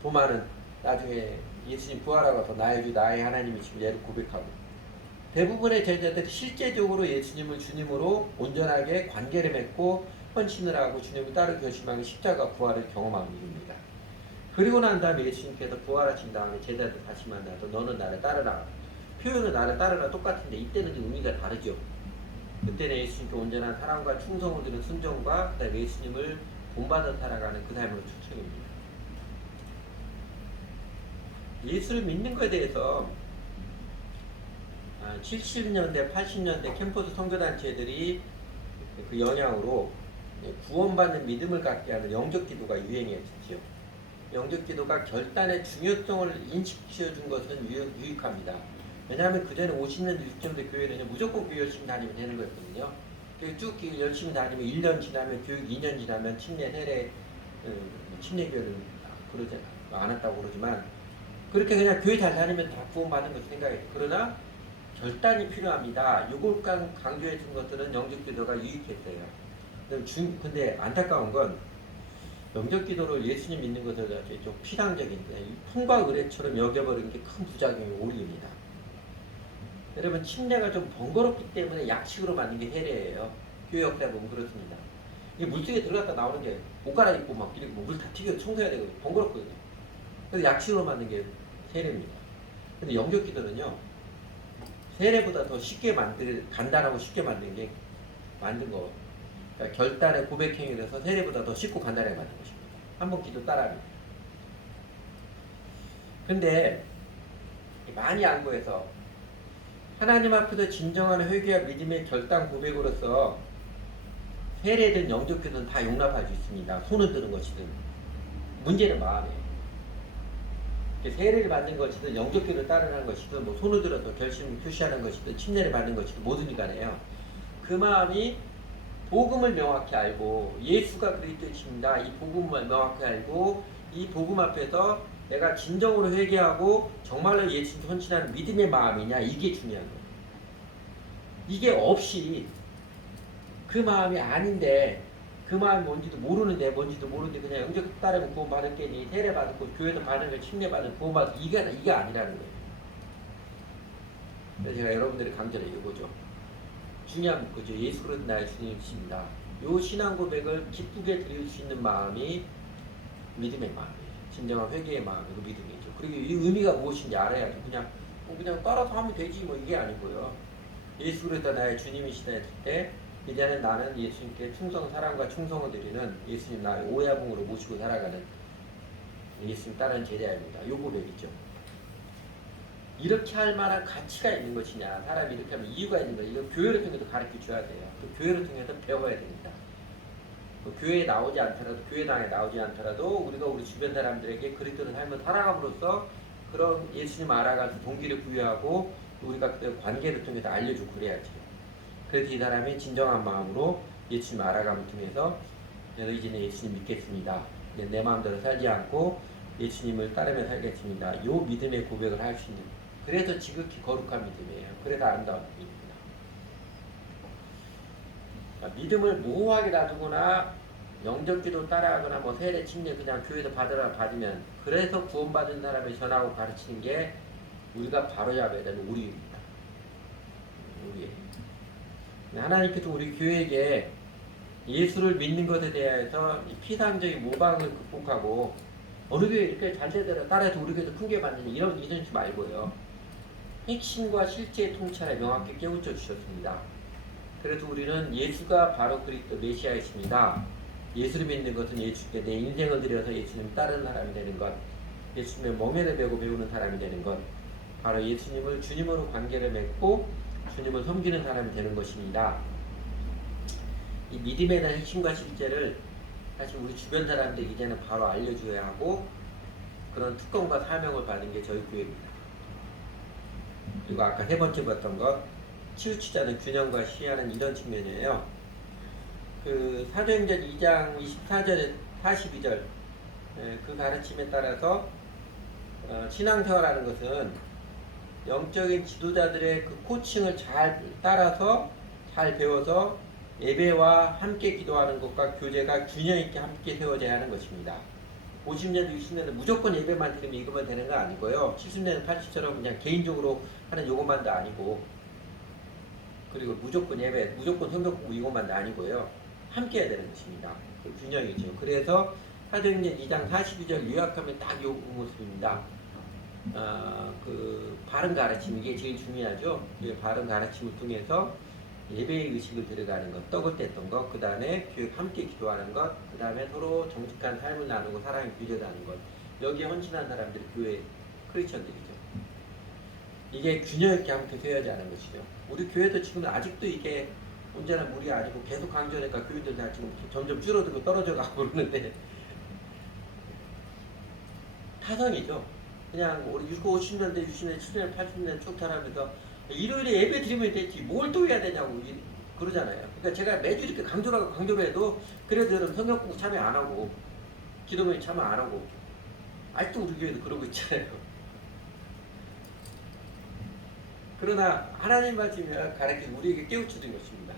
도마는 나중에 예수님 부활하고서 나의 주 나의 하나님이시고 얘를 고백하고 대부분의 제자들이 실제적으로 예수님을 주님으로 온전하게 관계를 맺고 헌신을 하고 주님을 따르기 결심하고 십자가 부활을 경험하는 일입니다. 그리고 난 다음에 예수님께서 부활하신 다음에 제자들 다시 만나서 너는 나를 따르라. 표현은 나를 따르라 똑같은데 이때는 좀 의미가 다르죠. 그때는 예수님께 온전한 사랑과 충성을 드리는 순종과 그다음에 예수님을 본받아 살아가는 그 삶으로 초청입니다. 예수를 믿는 것에 대해서 70년대, 80년대 캠퍼스 선교단체들이 그 영향으로 구원받는 믿음을 갖게 하는 영적 기도가 유행했죠. 영적 기도가 결단의 중요성을 인식시켜준 것은 유익합니다. 왜냐하면 그전에 50년, 60년대 교회는 무조건 교회 열심히 다니면 되는 거였거든요. 쭉 열심히 다니면 1년 지나면 교육 2년 지나면 침례, 세례, 침례교회를 그러지 않았다고 그러지만 그렇게 그냥 교회 잘 다니면 다 구원받는 것을 생각해요. 그러나 결단이 필요합니다. 요걸 강조해 준 것들은 영적 기도가 유익했어요. 근데 안타까운 건 영적 기도로 예수님 믿는 것을 좀 피상적인데 풍과 의례처럼 여겨버리는 게 큰 부작용이 오류입니다. 여러분 침례가 좀 번거롭기 때문에 약식으로 만든 게 세례예요. 교회 역사 보면 그렇습니다. 이게 물속에 들어갔다 나오는 게 옷 갈아입고 막 이렇게 물 다 튀겨 청소해야 되고 번거롭거든요. 그래서 약식으로 만든 게 세례입니다. 근데 영적 기도는요. 세례보다 더 쉽게 간단하고 쉽게 만든 거. 그러니까 결단의 고백행위라서 세례보다 더 쉽고 간단하게 만든 것입니다. 한번 기도 따라합니다. 근데 많이 안고해서 하나님 앞에서 진정한 회개와 믿음의 결단 고백으로서 세례든 영적 기도는 다 용납할 수 있습니다. 손을 드는 것이든 문제는 마음이에요. 세례를 받는 것이든 영적 기도를 따르는 것이든 뭐 손을 들어서 결심을 표시하는 것이든 침례를 받는 것이든 뭐든 간에요. 그 마음이 복음을 명확히 알고 예수가 그리스도이십니다. 이 복음을 명확히 알고 이 복음 앞에서 내가 진정으로 회개하고 정말로 예수님 헌신하는 믿음의 마음이냐 이게 중요한 거예요. 이게 없이 그 마음이 아닌데 그 마음이 뭔지도 모르는데 그냥 영적 따르면 구원 받을 게니 세례 받고 교회도 받으면 침례 받으면 구원 받을 이게 아니라는 거예요. 그래서 제가 여러분들이 강조를 이거죠. 중요한 거죠. 예수 그리스도 나의 주님이십니다. 요 신앙 고백을 기쁘게 드릴 수 있는 마음이 믿음의 마음이에요. 진정한 회개의 마음이고 믿음이죠. 그리고 이 의미가 무엇인지 알아야죠. 그냥 따라서 하면 되지 뭐 이게 아니고요. 예수 그리스도 나의 주님이시다 했을 때 이제는 나는 예수님께 사랑과 충성을 드리는 예수님 나의 오야붕으로 모시고 살아가는 예수님 따르는 제자입니다. 요 고백이죠. 이렇게 할 만한 가치가 있는 것이냐, 사람이 이렇게 하면 이유가 있는 거예요. 이건 교회를 통해서 가르쳐 줘야 돼요. 또 교회를 통해서 배워야 됩니다. 교회에 나오지 않더라도, 교회당에 나오지 않더라도 우리가 우리 주변 사람들에게 그리스도를 삶을 살아감으로써 그런 예수님 알아가서 동기를 부여하고 우리가 그 관계를 통해서 알려주고 그래야죠. 그래서 이 사람이 진정한 마음으로 예수님 알아감을 통해서 내가 이제는 예수님 믿겠습니다. 내 마음대로 살지 않고 예수님을 따르며 살겠습니다. 요 믿음의 고백을 할 수 있는, 그래서 지극히 거룩한 믿음이에요. 그래서 아름다운 믿음입니다. 믿음을 모호하게 놔두거나 영적기도 따라하거나 뭐 세례 침례 그냥 교회에서 받으면 그래서 구원받은 사람을 전하고 가르치는 게 우리가 바로잡아야 되는 우리입니다. 우리의 하나님께서 우리 교회에게 예수를 믿는 것에 대해서 피상적인 모방을 극복하고 어느 교회 이렇게 잘 되더라 따라해서 우리 교회도 큰 교회 만드는 이런 줄 말고요. 핵심과 실제의 통찰에 명확히 깨우쳐 주셨습니다. 그래서 우리는 예수가 바로 그리스도 메시아이십니다. 예수를 믿는 것은 예수께 내 인생을 들여서 예수님 따르는 사람이 되는 것, 예수님의 멍에를 메고 배우는 사람이 되는 것, 바로 예수님을 주님으로 관계를 맺고 주님을 섬기는 사람이 되는 것입니다. 이 믿음에 대한 핵심과 실제를 사실 우리 주변 사람들이 이제는 바로 알려줘야 하고 그런 특권과 사명을 받은 게 저희 교회입니다. 그리고 아까 세 번째 봤던 것, 치우치자는 균형과 시야는 이런 측면이에요. 그 사도행전 2장 24절에 42절 그 가르침에 따라서 신앙생활하는 것은 영적인 지도자들의 그 코칭을 잘 따라서 잘 배워서 예배와 함께 기도하는 것과 교제가 균형 있게 함께 세워져야 하는 것입니다. 50년도 60년도 무조건 예배만 드리면 이것만 되는 거 아니고요. 70년 80처럼 그냥 개인적으로 하는 요것만도 아니고, 그리고 무조건 예배, 무조건 성경 공부 이것만도 아니고요. 함께 해야 되는 것입니다. 그 균형이죠. 그래서 사도행전 2장 42절 요약하면 딱 요 모습입니다. 그 바른 가르침, 이게 제일 중요하죠. 바른 가르침을 통해서 예배의 의식을 들어가는 것, 떡을 뗐던 것, 그 다음에 교육 함께 기도하는 것, 그 다음에 서로 정직한 삶을 나누고 사랑의 교제하는 것. 여기에 헌신한 사람들이 교회 크리스천들이죠. 이게 균형 있게 함께 세워야 하는 것이죠. 우리 교회도 지금 아직도 이게 온전한 물이 아니고 계속 강조하니까 교회들 다 지금 점점 줄어들고 떨어져 가고 그러는데 타성이죠. 그냥 우리 50년대, 60년대, 70년대, 80년대 쭉 살아면서 일요일에 예배 드리면 되지 뭘 또 해야 되냐고 그러잖아요. 그러니까 제가 매주 이렇게 강조를 해도 그래도 여러분 성경 공부 참여 안 하고 기도모임 참여 안 하고 아직도 우리 교회도 그러고 있잖아요. 그러나 하나님 말씀이 가르쳐 우리에게 깨우쳐준 것입니다.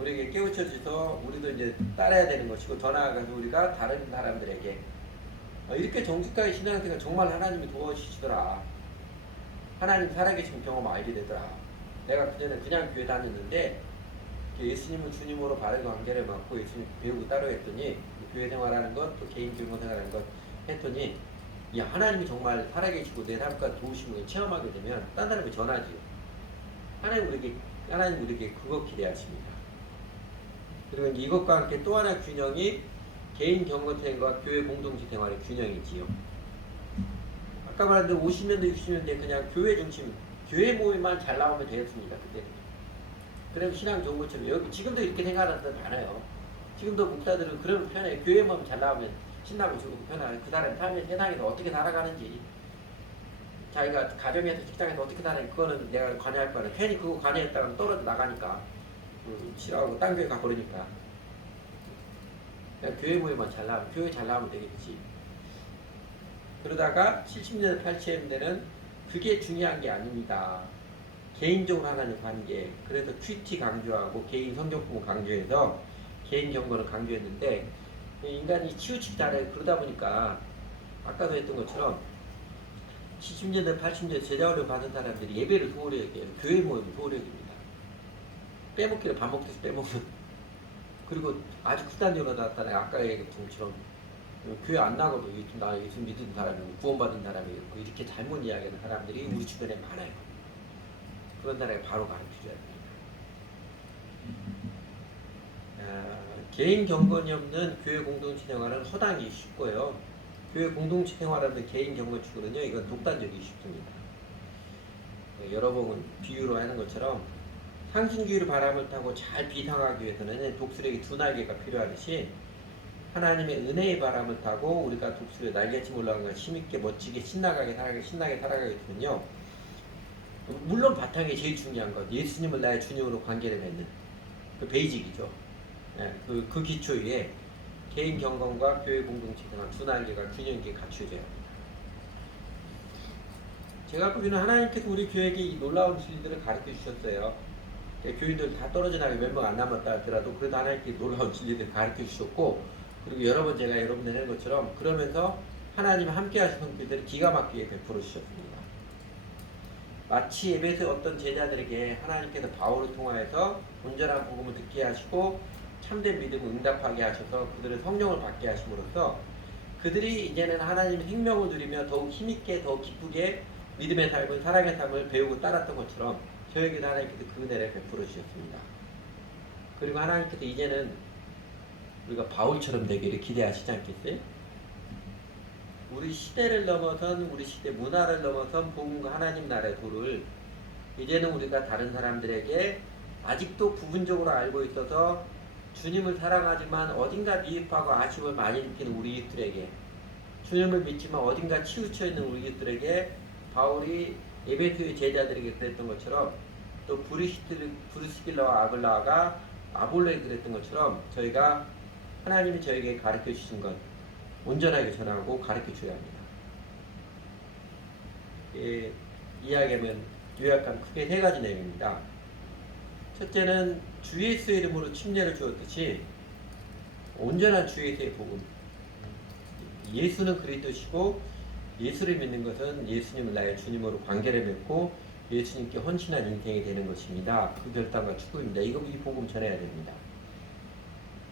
우리에게 깨우쳐줘서 우리도 이제 따라야 되는 것이고 더 나아가서 우리가 다른 사람들에게 이렇게 정직하게 신앙생활 정말 하나님이 도와주시더라. 하나님 살아계신 경험 알게 되더라. 내가 그전에 그냥 교회 다녔는데 예수님은 주님으로 바른 관계를 맡고 예수님 배우고 따라했더니 교회 생활하는 것 또 개인 경험 생활하는 것 했더니 이 하나님이 정말 살아계시고 내 삶과 도우시는 걸 체험하게 되면 딴 사람이 전하지요. 하나님 우리에게 그거 기대하십니다. 그리고 이제 이것과 함께 또 하나 균형이 개인 경건생과 교회 공동체 생활의 균형이지요. 아까 말한 대로 50년대 60년대 그냥 교회 중심 교회 모임만 잘 나오면 되겠습니다. 그때는. 그래서 신앙 좋은 것처럼 여기 지금도 이렇게 생각하는 사람 많아요. 지금도 목사들은 그런 편해요. 교회 모임 잘 나오면 신나고 즐겁고 편하게 그 사람이 삶의 세상에서 어떻게 살아가는지 자기가 가정에서 직장에서 어떻게 살아가는지 그거는 내가 관여할 거는 괜히 그거 관여했다가 떨어져 나가니까 싫어하고 딴 교회 가고 그러니까 그냥 교회 모임만 잘 나오면 교회 잘 나오면 되겠지. 그러다가 70년 80년대는 그게 중요한 게 아닙니다. 개인적으로 하나님 관계, 그래서 큐티 강조하고 개인 성경 공부 강조해서 개인 경건을 강조했는데 인간이 치우치기 잘해. 그러다 보니까 아까도 했던 것처럼 70년대 80년대 제자훈련 받은 사람들이 예배를 소홀히 여겨요. 교회 모임을 소홀히 여깁니다. 빼먹기를 밥 먹듯이 빼먹는. 그리고 아주 극단적으로 나타나요. 아까 얘기했던 것처럼 교회 안 나가도 나 예수 믿은 사람이고 구원받은 사람이고 이렇게 잘못 이야기하는 사람들이 우리 주변에 많아요. 그런 사람이 바로 가르쳐줘야 됩니다. 개인 경건이 없는 교회 공동체 생활은 허당이 쉽고요. 교회 공동체 생활하는 개인 경건 축구는요, 이건 독단적이 쉽습니다. 여러 번 비유로 하는 것처럼 상승기율 바람을 타고 잘 비상하기 위해서는 독수리에게 두 날개가 필요하듯이 하나님의 은혜의 바람을 타고 우리가 독수리에 날개침 올라간 걸 힘있게 멋지게 신나게 살아가게 되면요. 물론 바탕에 제일 중요한 것, 예수님을 나의 주님으로 관계를 맺는 그 베이직이죠. 예, 그 기초 위에 개인 경건과 교회 공동체 등한 두 날개가 균형 있게 갖춰져야 합니다. 제가 보기에는 하나님께서 우리 교회에게 이 놀라운 진리들을 가르쳐 주셨어요. 교인들 다 떨어져 나게 멤버가 안 남았다 하더라도 그래도 하나님께 놀라운 진리들을 가르쳐 주셨고, 그리고 여러 번 제가 여러분들 하는 것처럼 그러면서 하나님 함께 하시는 분들을 기가 막히게 베풀어 주셨습니다. 마치 예배에서 어떤 제자들에게 하나님께서 바울을 통하여서 온전한 복음을 듣게 하시고 참된 믿음을 응답하게 하셔서 그들을 성령을 받게 하심으로써 그들이 이제는 하나님의 생명을 누리며 더욱 힘있게 더욱 기쁘게 믿음의 삶을 사랑의 삶을 배우고 따랐던 것처럼 저에게도 하나님께서 그 은혜를 베풀어 주셨습니다. 그리고 하나님께서 이제는 우리가 바울처럼 되기를 기대하시지 않겠어요? 우리 시대를 넘어선 우리 시대 문화를 넘어선 복음과 하나님 나라의 도를 이제는 우리가 다른 사람들에게 아직도 부분적으로 알고 있어서 주님을 사랑하지만 어딘가 미흡하고 아쉬움을 많이 느끼는 우리 이웃들에게, 주님을 믿지만 어딘가 치우쳐 있는 우리 이웃들에게 바울이 에베소의 제자들에게 그랬던 것처럼, 또 브리스길라와 아글라가 아볼로에게 그랬던 것처럼 저희가 하나님이 저에게 가르쳐 주신 것 온전하게 전하고 가르쳐 줘야 합니다. 이야기하면 요약하면 크게 세 가지 내용입니다. 첫째는 주 예수의 이름으로 침례를 주었듯이 온전한 주 예수의 복음, 예수는 그리스도시고 예수를 믿는 것은 예수님을 나의 주님으로 관계를 맺고 예수님께 헌신한 인생이 되는 것입니다. 그 결단과 추구입니다. 이 복음 전해야 됩니다.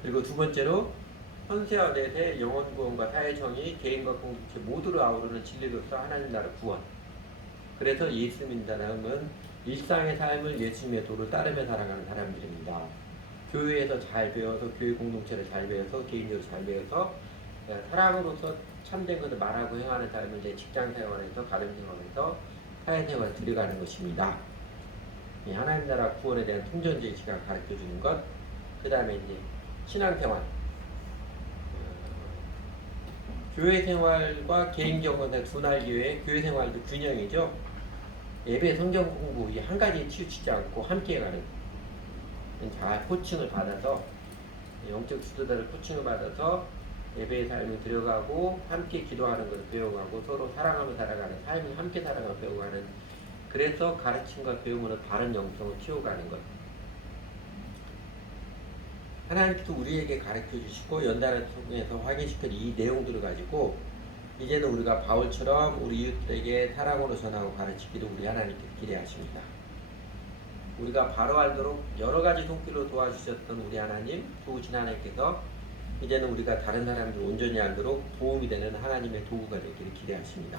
그리고 두 번째로 현세와 대세 영혼 구원과 사회 정의, 개인과 공동체 모두를 아우르는 진리로서 하나님 나라 구원. 그래서 예수 믿는다는 일상의 삶을 예수님의 도를 따르며 살아가는 사람들입니다. 교회에서 잘 배워서, 교회 공동체를 잘 배워서, 개인적으로 잘 배워서 사랑으로서 참된 것을 말하고 행하는 삶을 이제 직장 생활에서, 가정 생활에서, 사회 생활에 들어가는 것입니다. 하나님 나라 구원에 대한 통전제의 시간을 가르쳐 주는 것. 그 다음에 이제 신앙 생활. 교회 생활과 개인 경건의 두 날개의 교회 생활도 균형이죠. 예배, 성경 공부 이 한 가지에 치우치지 않고 함께가는 잘 코칭을 받아서, 영적 지도자를 코칭을 받아서 예배의 삶을 들어가고 함께 기도하는 것을 배워가고 서로 사랑하며 살아가는 삶을 함께 살아가며 배워가는, 그래서 가르침과 배움으로 바른 영성을 키워가는 것. 하나님께서 우리에게 가르쳐 주시고 연단을 통해서 확인시킨 이 내용들을 가지고 이제는 우리가 바울처럼 우리 이웃들에게 사랑으로 전하고 가르치기를 우리 하나님께서 기대하십니다. 우리가 바로 알도록 여러 가지 손길로 도와주셨던 우리 하나님, 도우신 하나님께서 이제는 우리가 다른 사람들 온전히 알도록 도움이 되는 하나님의 도구가 되기를 기대하십니다.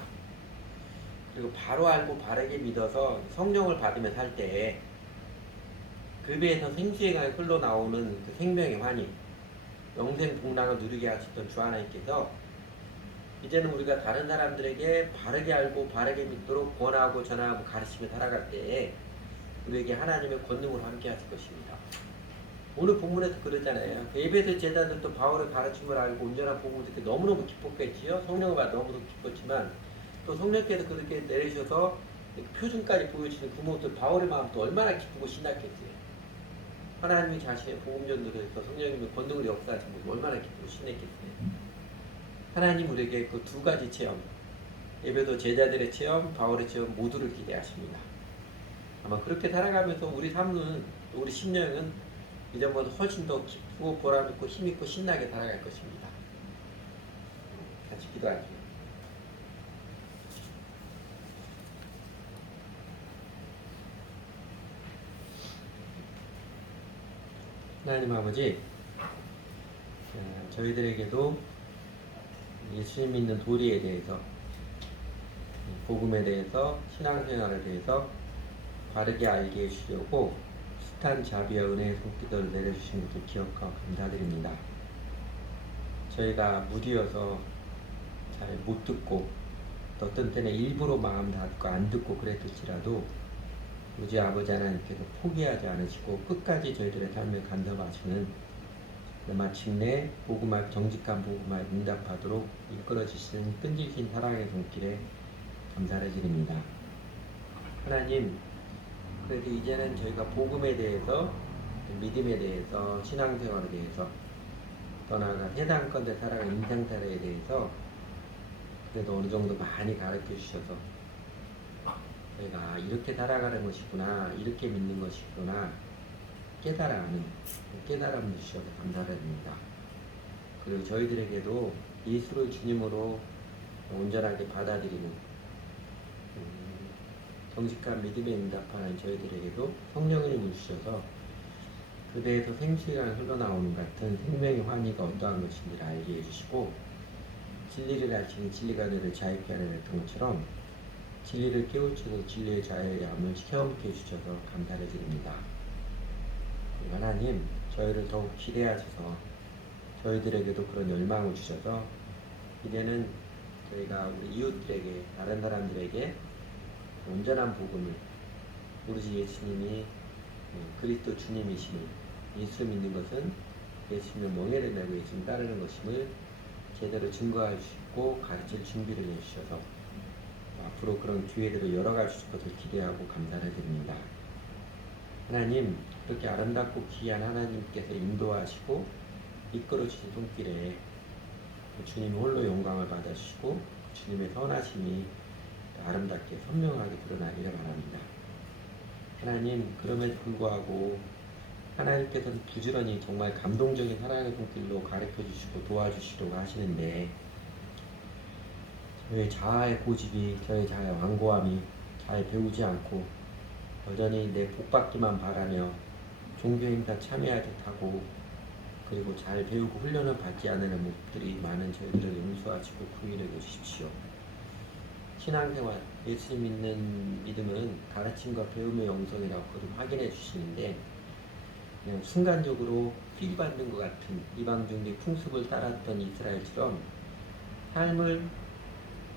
그리고 바로 알고 바르게 믿어서 성령을 받으며 살 때에 그 배에서 생수의 강이 흘러나오는 그 생명의 환희, 영생 복락을 누리게 하셨던 주 하나님께서 이제는 우리가 다른 사람들에게 바르게 알고 바르게 믿도록 권하고 전하고 가르치며 살아갈 때에 우리에게 하나님의 권능으로 함께 하실 것입니다. 오늘 본문에서 그러잖아요. 에베소 제자들도 바울의 가르침을 알고 온전한 복음을 듣게 너무너무 기뻤겠지요. 성령을 받아 너무너무 기뻤지만 또 성령께서 그렇게 내리셔서 표준까지 보여주시는 그 모습, 바울의 마음도 얼마나 기쁘고 신났겠어요. 하나님이 자신의 복음 전도에서 성령님의 권능을 역사하신 모습 얼마나 기쁘고 신났겠어요. 하나님 우리에게 그 두 가지 체험, 예배도 제자들의 체험, 바울의 체험 모두를 기대하십니다. 아마 그렇게 살아가면서 우리 삶은, 우리 심령은 이전보다 훨씬 더 기쁘고 보람있고 힘있고 신나게 살아갈 것입니다. 같이 기도하죠. 하나님 아버지, 저희들에게도 예수님 믿는 도리에 대해서, 복음에 대해서, 신앙생활에 대해서 바르게 알게 해주시려고 숱한 자비와 은혜의 손길을 내려주신 것을 기억하고 감사드립니다. 저희가 무디어서 잘 못 듣고 또 어떤 때는 일부러 마음 닫고 안 듣고 그랬을지라도 우리 아버지 하나님께서 포기하지 않으시고 끝까지 저희들의 삶을 간섭하시는 마침내 복음화 정직한 복음화에 응답하도록 이끌어 주시는 끈질긴 사랑의 손길에 감사를 드립니다. 하나님, 그래도 이제는 저희가 복음에 대해서, 믿음에 대해서, 신앙생활에 대해서, 더 나아가 세상 건데 살아가는 인생살아에 대해서 그래도 어느 정도 많이 가르쳐 주셔서 저희가 이렇게 살아가는 것이구나, 이렇게 믿는 것이구나 깨달아가는 깨달음을 주셔서 감사드립니다. 그리고 저희들에게도 예수를 주님으로 온전하게 받아들이는 정직한 믿음에 응답하는 저희들에게도 성령님을 주셔서 그대에서 생수가 흘러나오는 같은 생명의 환희가 어떠한 것인지를 알게 해주시고 진리를 아시는 진리가 너를 자유케 하려 했던 것처럼 진리를 깨우치고 진리의 자유함을 체험케 해주셔서 감사를 드립니다. 하나님, 저희를 더욱 기대하셔서 저희들에게도 그런 열망을 주셔서 이제는 저희가 우리 이웃들에게, 다른 사람들에게 온전한 복음을 오로지 예수님이 그리스도 주님이심을, 예수 믿는 것은 예수님의 멍에를 메고 예수님 따르는 것임을 제대로 증거할 수 있고 가르칠 준비를 해주셔서 앞으로 그런 기회들을 열어갈 수 있을 것을 기대하고 감사를 드립니다. 하나님, 그렇게 아름답고 귀한 하나님께서 인도하시고 이끌어주신 손길에 주님 홀로 영광을 받아주시고 주님의 선하심이 아름답게 선명하게 드러나기를 바랍니다. 하나님, 그럼에도 불구하고 하나님께서는 부지런히 정말 감동적인 사랑의 손길로 가르쳐 주시고 도와주시려고 하시는데 저의 자아의 고집이, 저의 자아의 완고함이 잘 배우지 않고 여전히 내 복받기만 바라며 종교 행사 참여하듯 하고 그리고 잘 배우고 훈련을 받지 않는 모습들이 많은 저희들을 용서하시고 구인해 주십시오. 신앙생활, 예수 믿는 믿음은 가르침과 배움의 영성이라고 그걸 확인해 주시는데 그냥 순간적으로 필받는 것 같은 이방중의 풍습을 따랐던 이스라엘처럼 삶을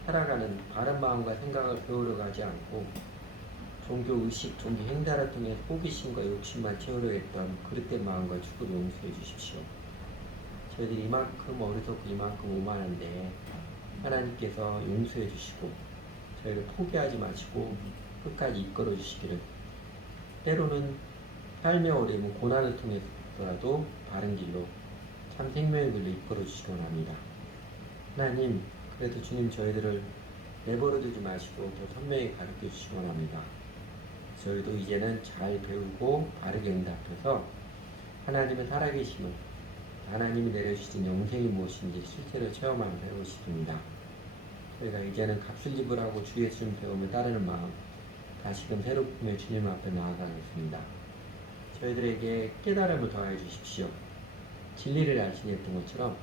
살아가는 바른 마음과 생각을 배우려 가지 않고 종교 의식, 종교 행사를 통해 호기심과 욕심만 채우려 했던 그릇된 마음과 축구를 용서해 주십시오. 저희들이 이만큼 어리석고 이만큼 오만한데 하나님께서 용서해 주시고 저희를 포기하지 마시고 끝까지 이끌어 주시기를, 때로는 삶의 어려움, 고난을 통해서라도 바른 길로 참 생명의 길로 이끌어 주시기 원합니다. 하나님, 그래도 주님 저희들을 내버려 두지 마시고 더 선명히 가르쳐 주시기 원합니다. 저희도 이제는 잘 배우고 바르게 응답해서 하나님의 살아계심을, 하나님이 내려주신 영생이 무엇인지 실제로 체험하며 배우고 싶습니다. 저희가 이제는 값을 지불하고 주 예수님 배움을 따르는 마음 다시금 새롭게 주님 앞에 나아가겠습니다. 저희들에게 깨달음을 더하여 주십시오. 진리를 알시니 했던 것처럼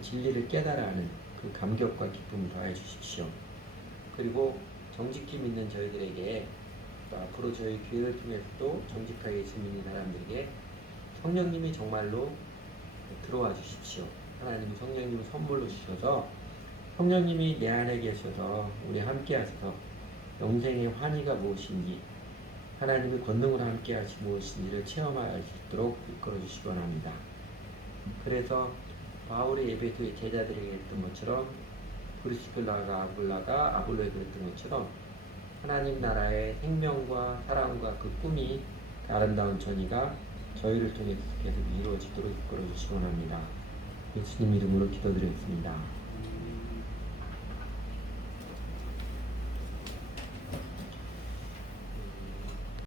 진리를 깨달아하는 그 감격과 기쁨을 더하여 주십시오. 그리고 정직히 믿는 저희들에게 또 앞으로 저희 교회를 통해서도 정직하게 예수 믿는 사람들에게 성령님이 정말로 들어와 주십시오. 하나님이 성령님을 선물로 주셔서 성령님이 내 안에 계셔서 우리 함께 하셔서 영생의 환희가 무엇인지, 하나님의 권능으로 함께 하시 무엇인지를 체험할 수 있도록 이끌어 주시기 원합니다. 그래서 바울의 에베소의 제자들에게 했던 것처럼 브리스길라가 아볼로에게 했던 것처럼 하나님 나라의 생명과 사랑과 그 꿈이 아름다운 전이가 저희를 통해서 계속 이루어지도록 이끌어 주시기 원합니다. 예수님 이름으로 기도드렸습니다.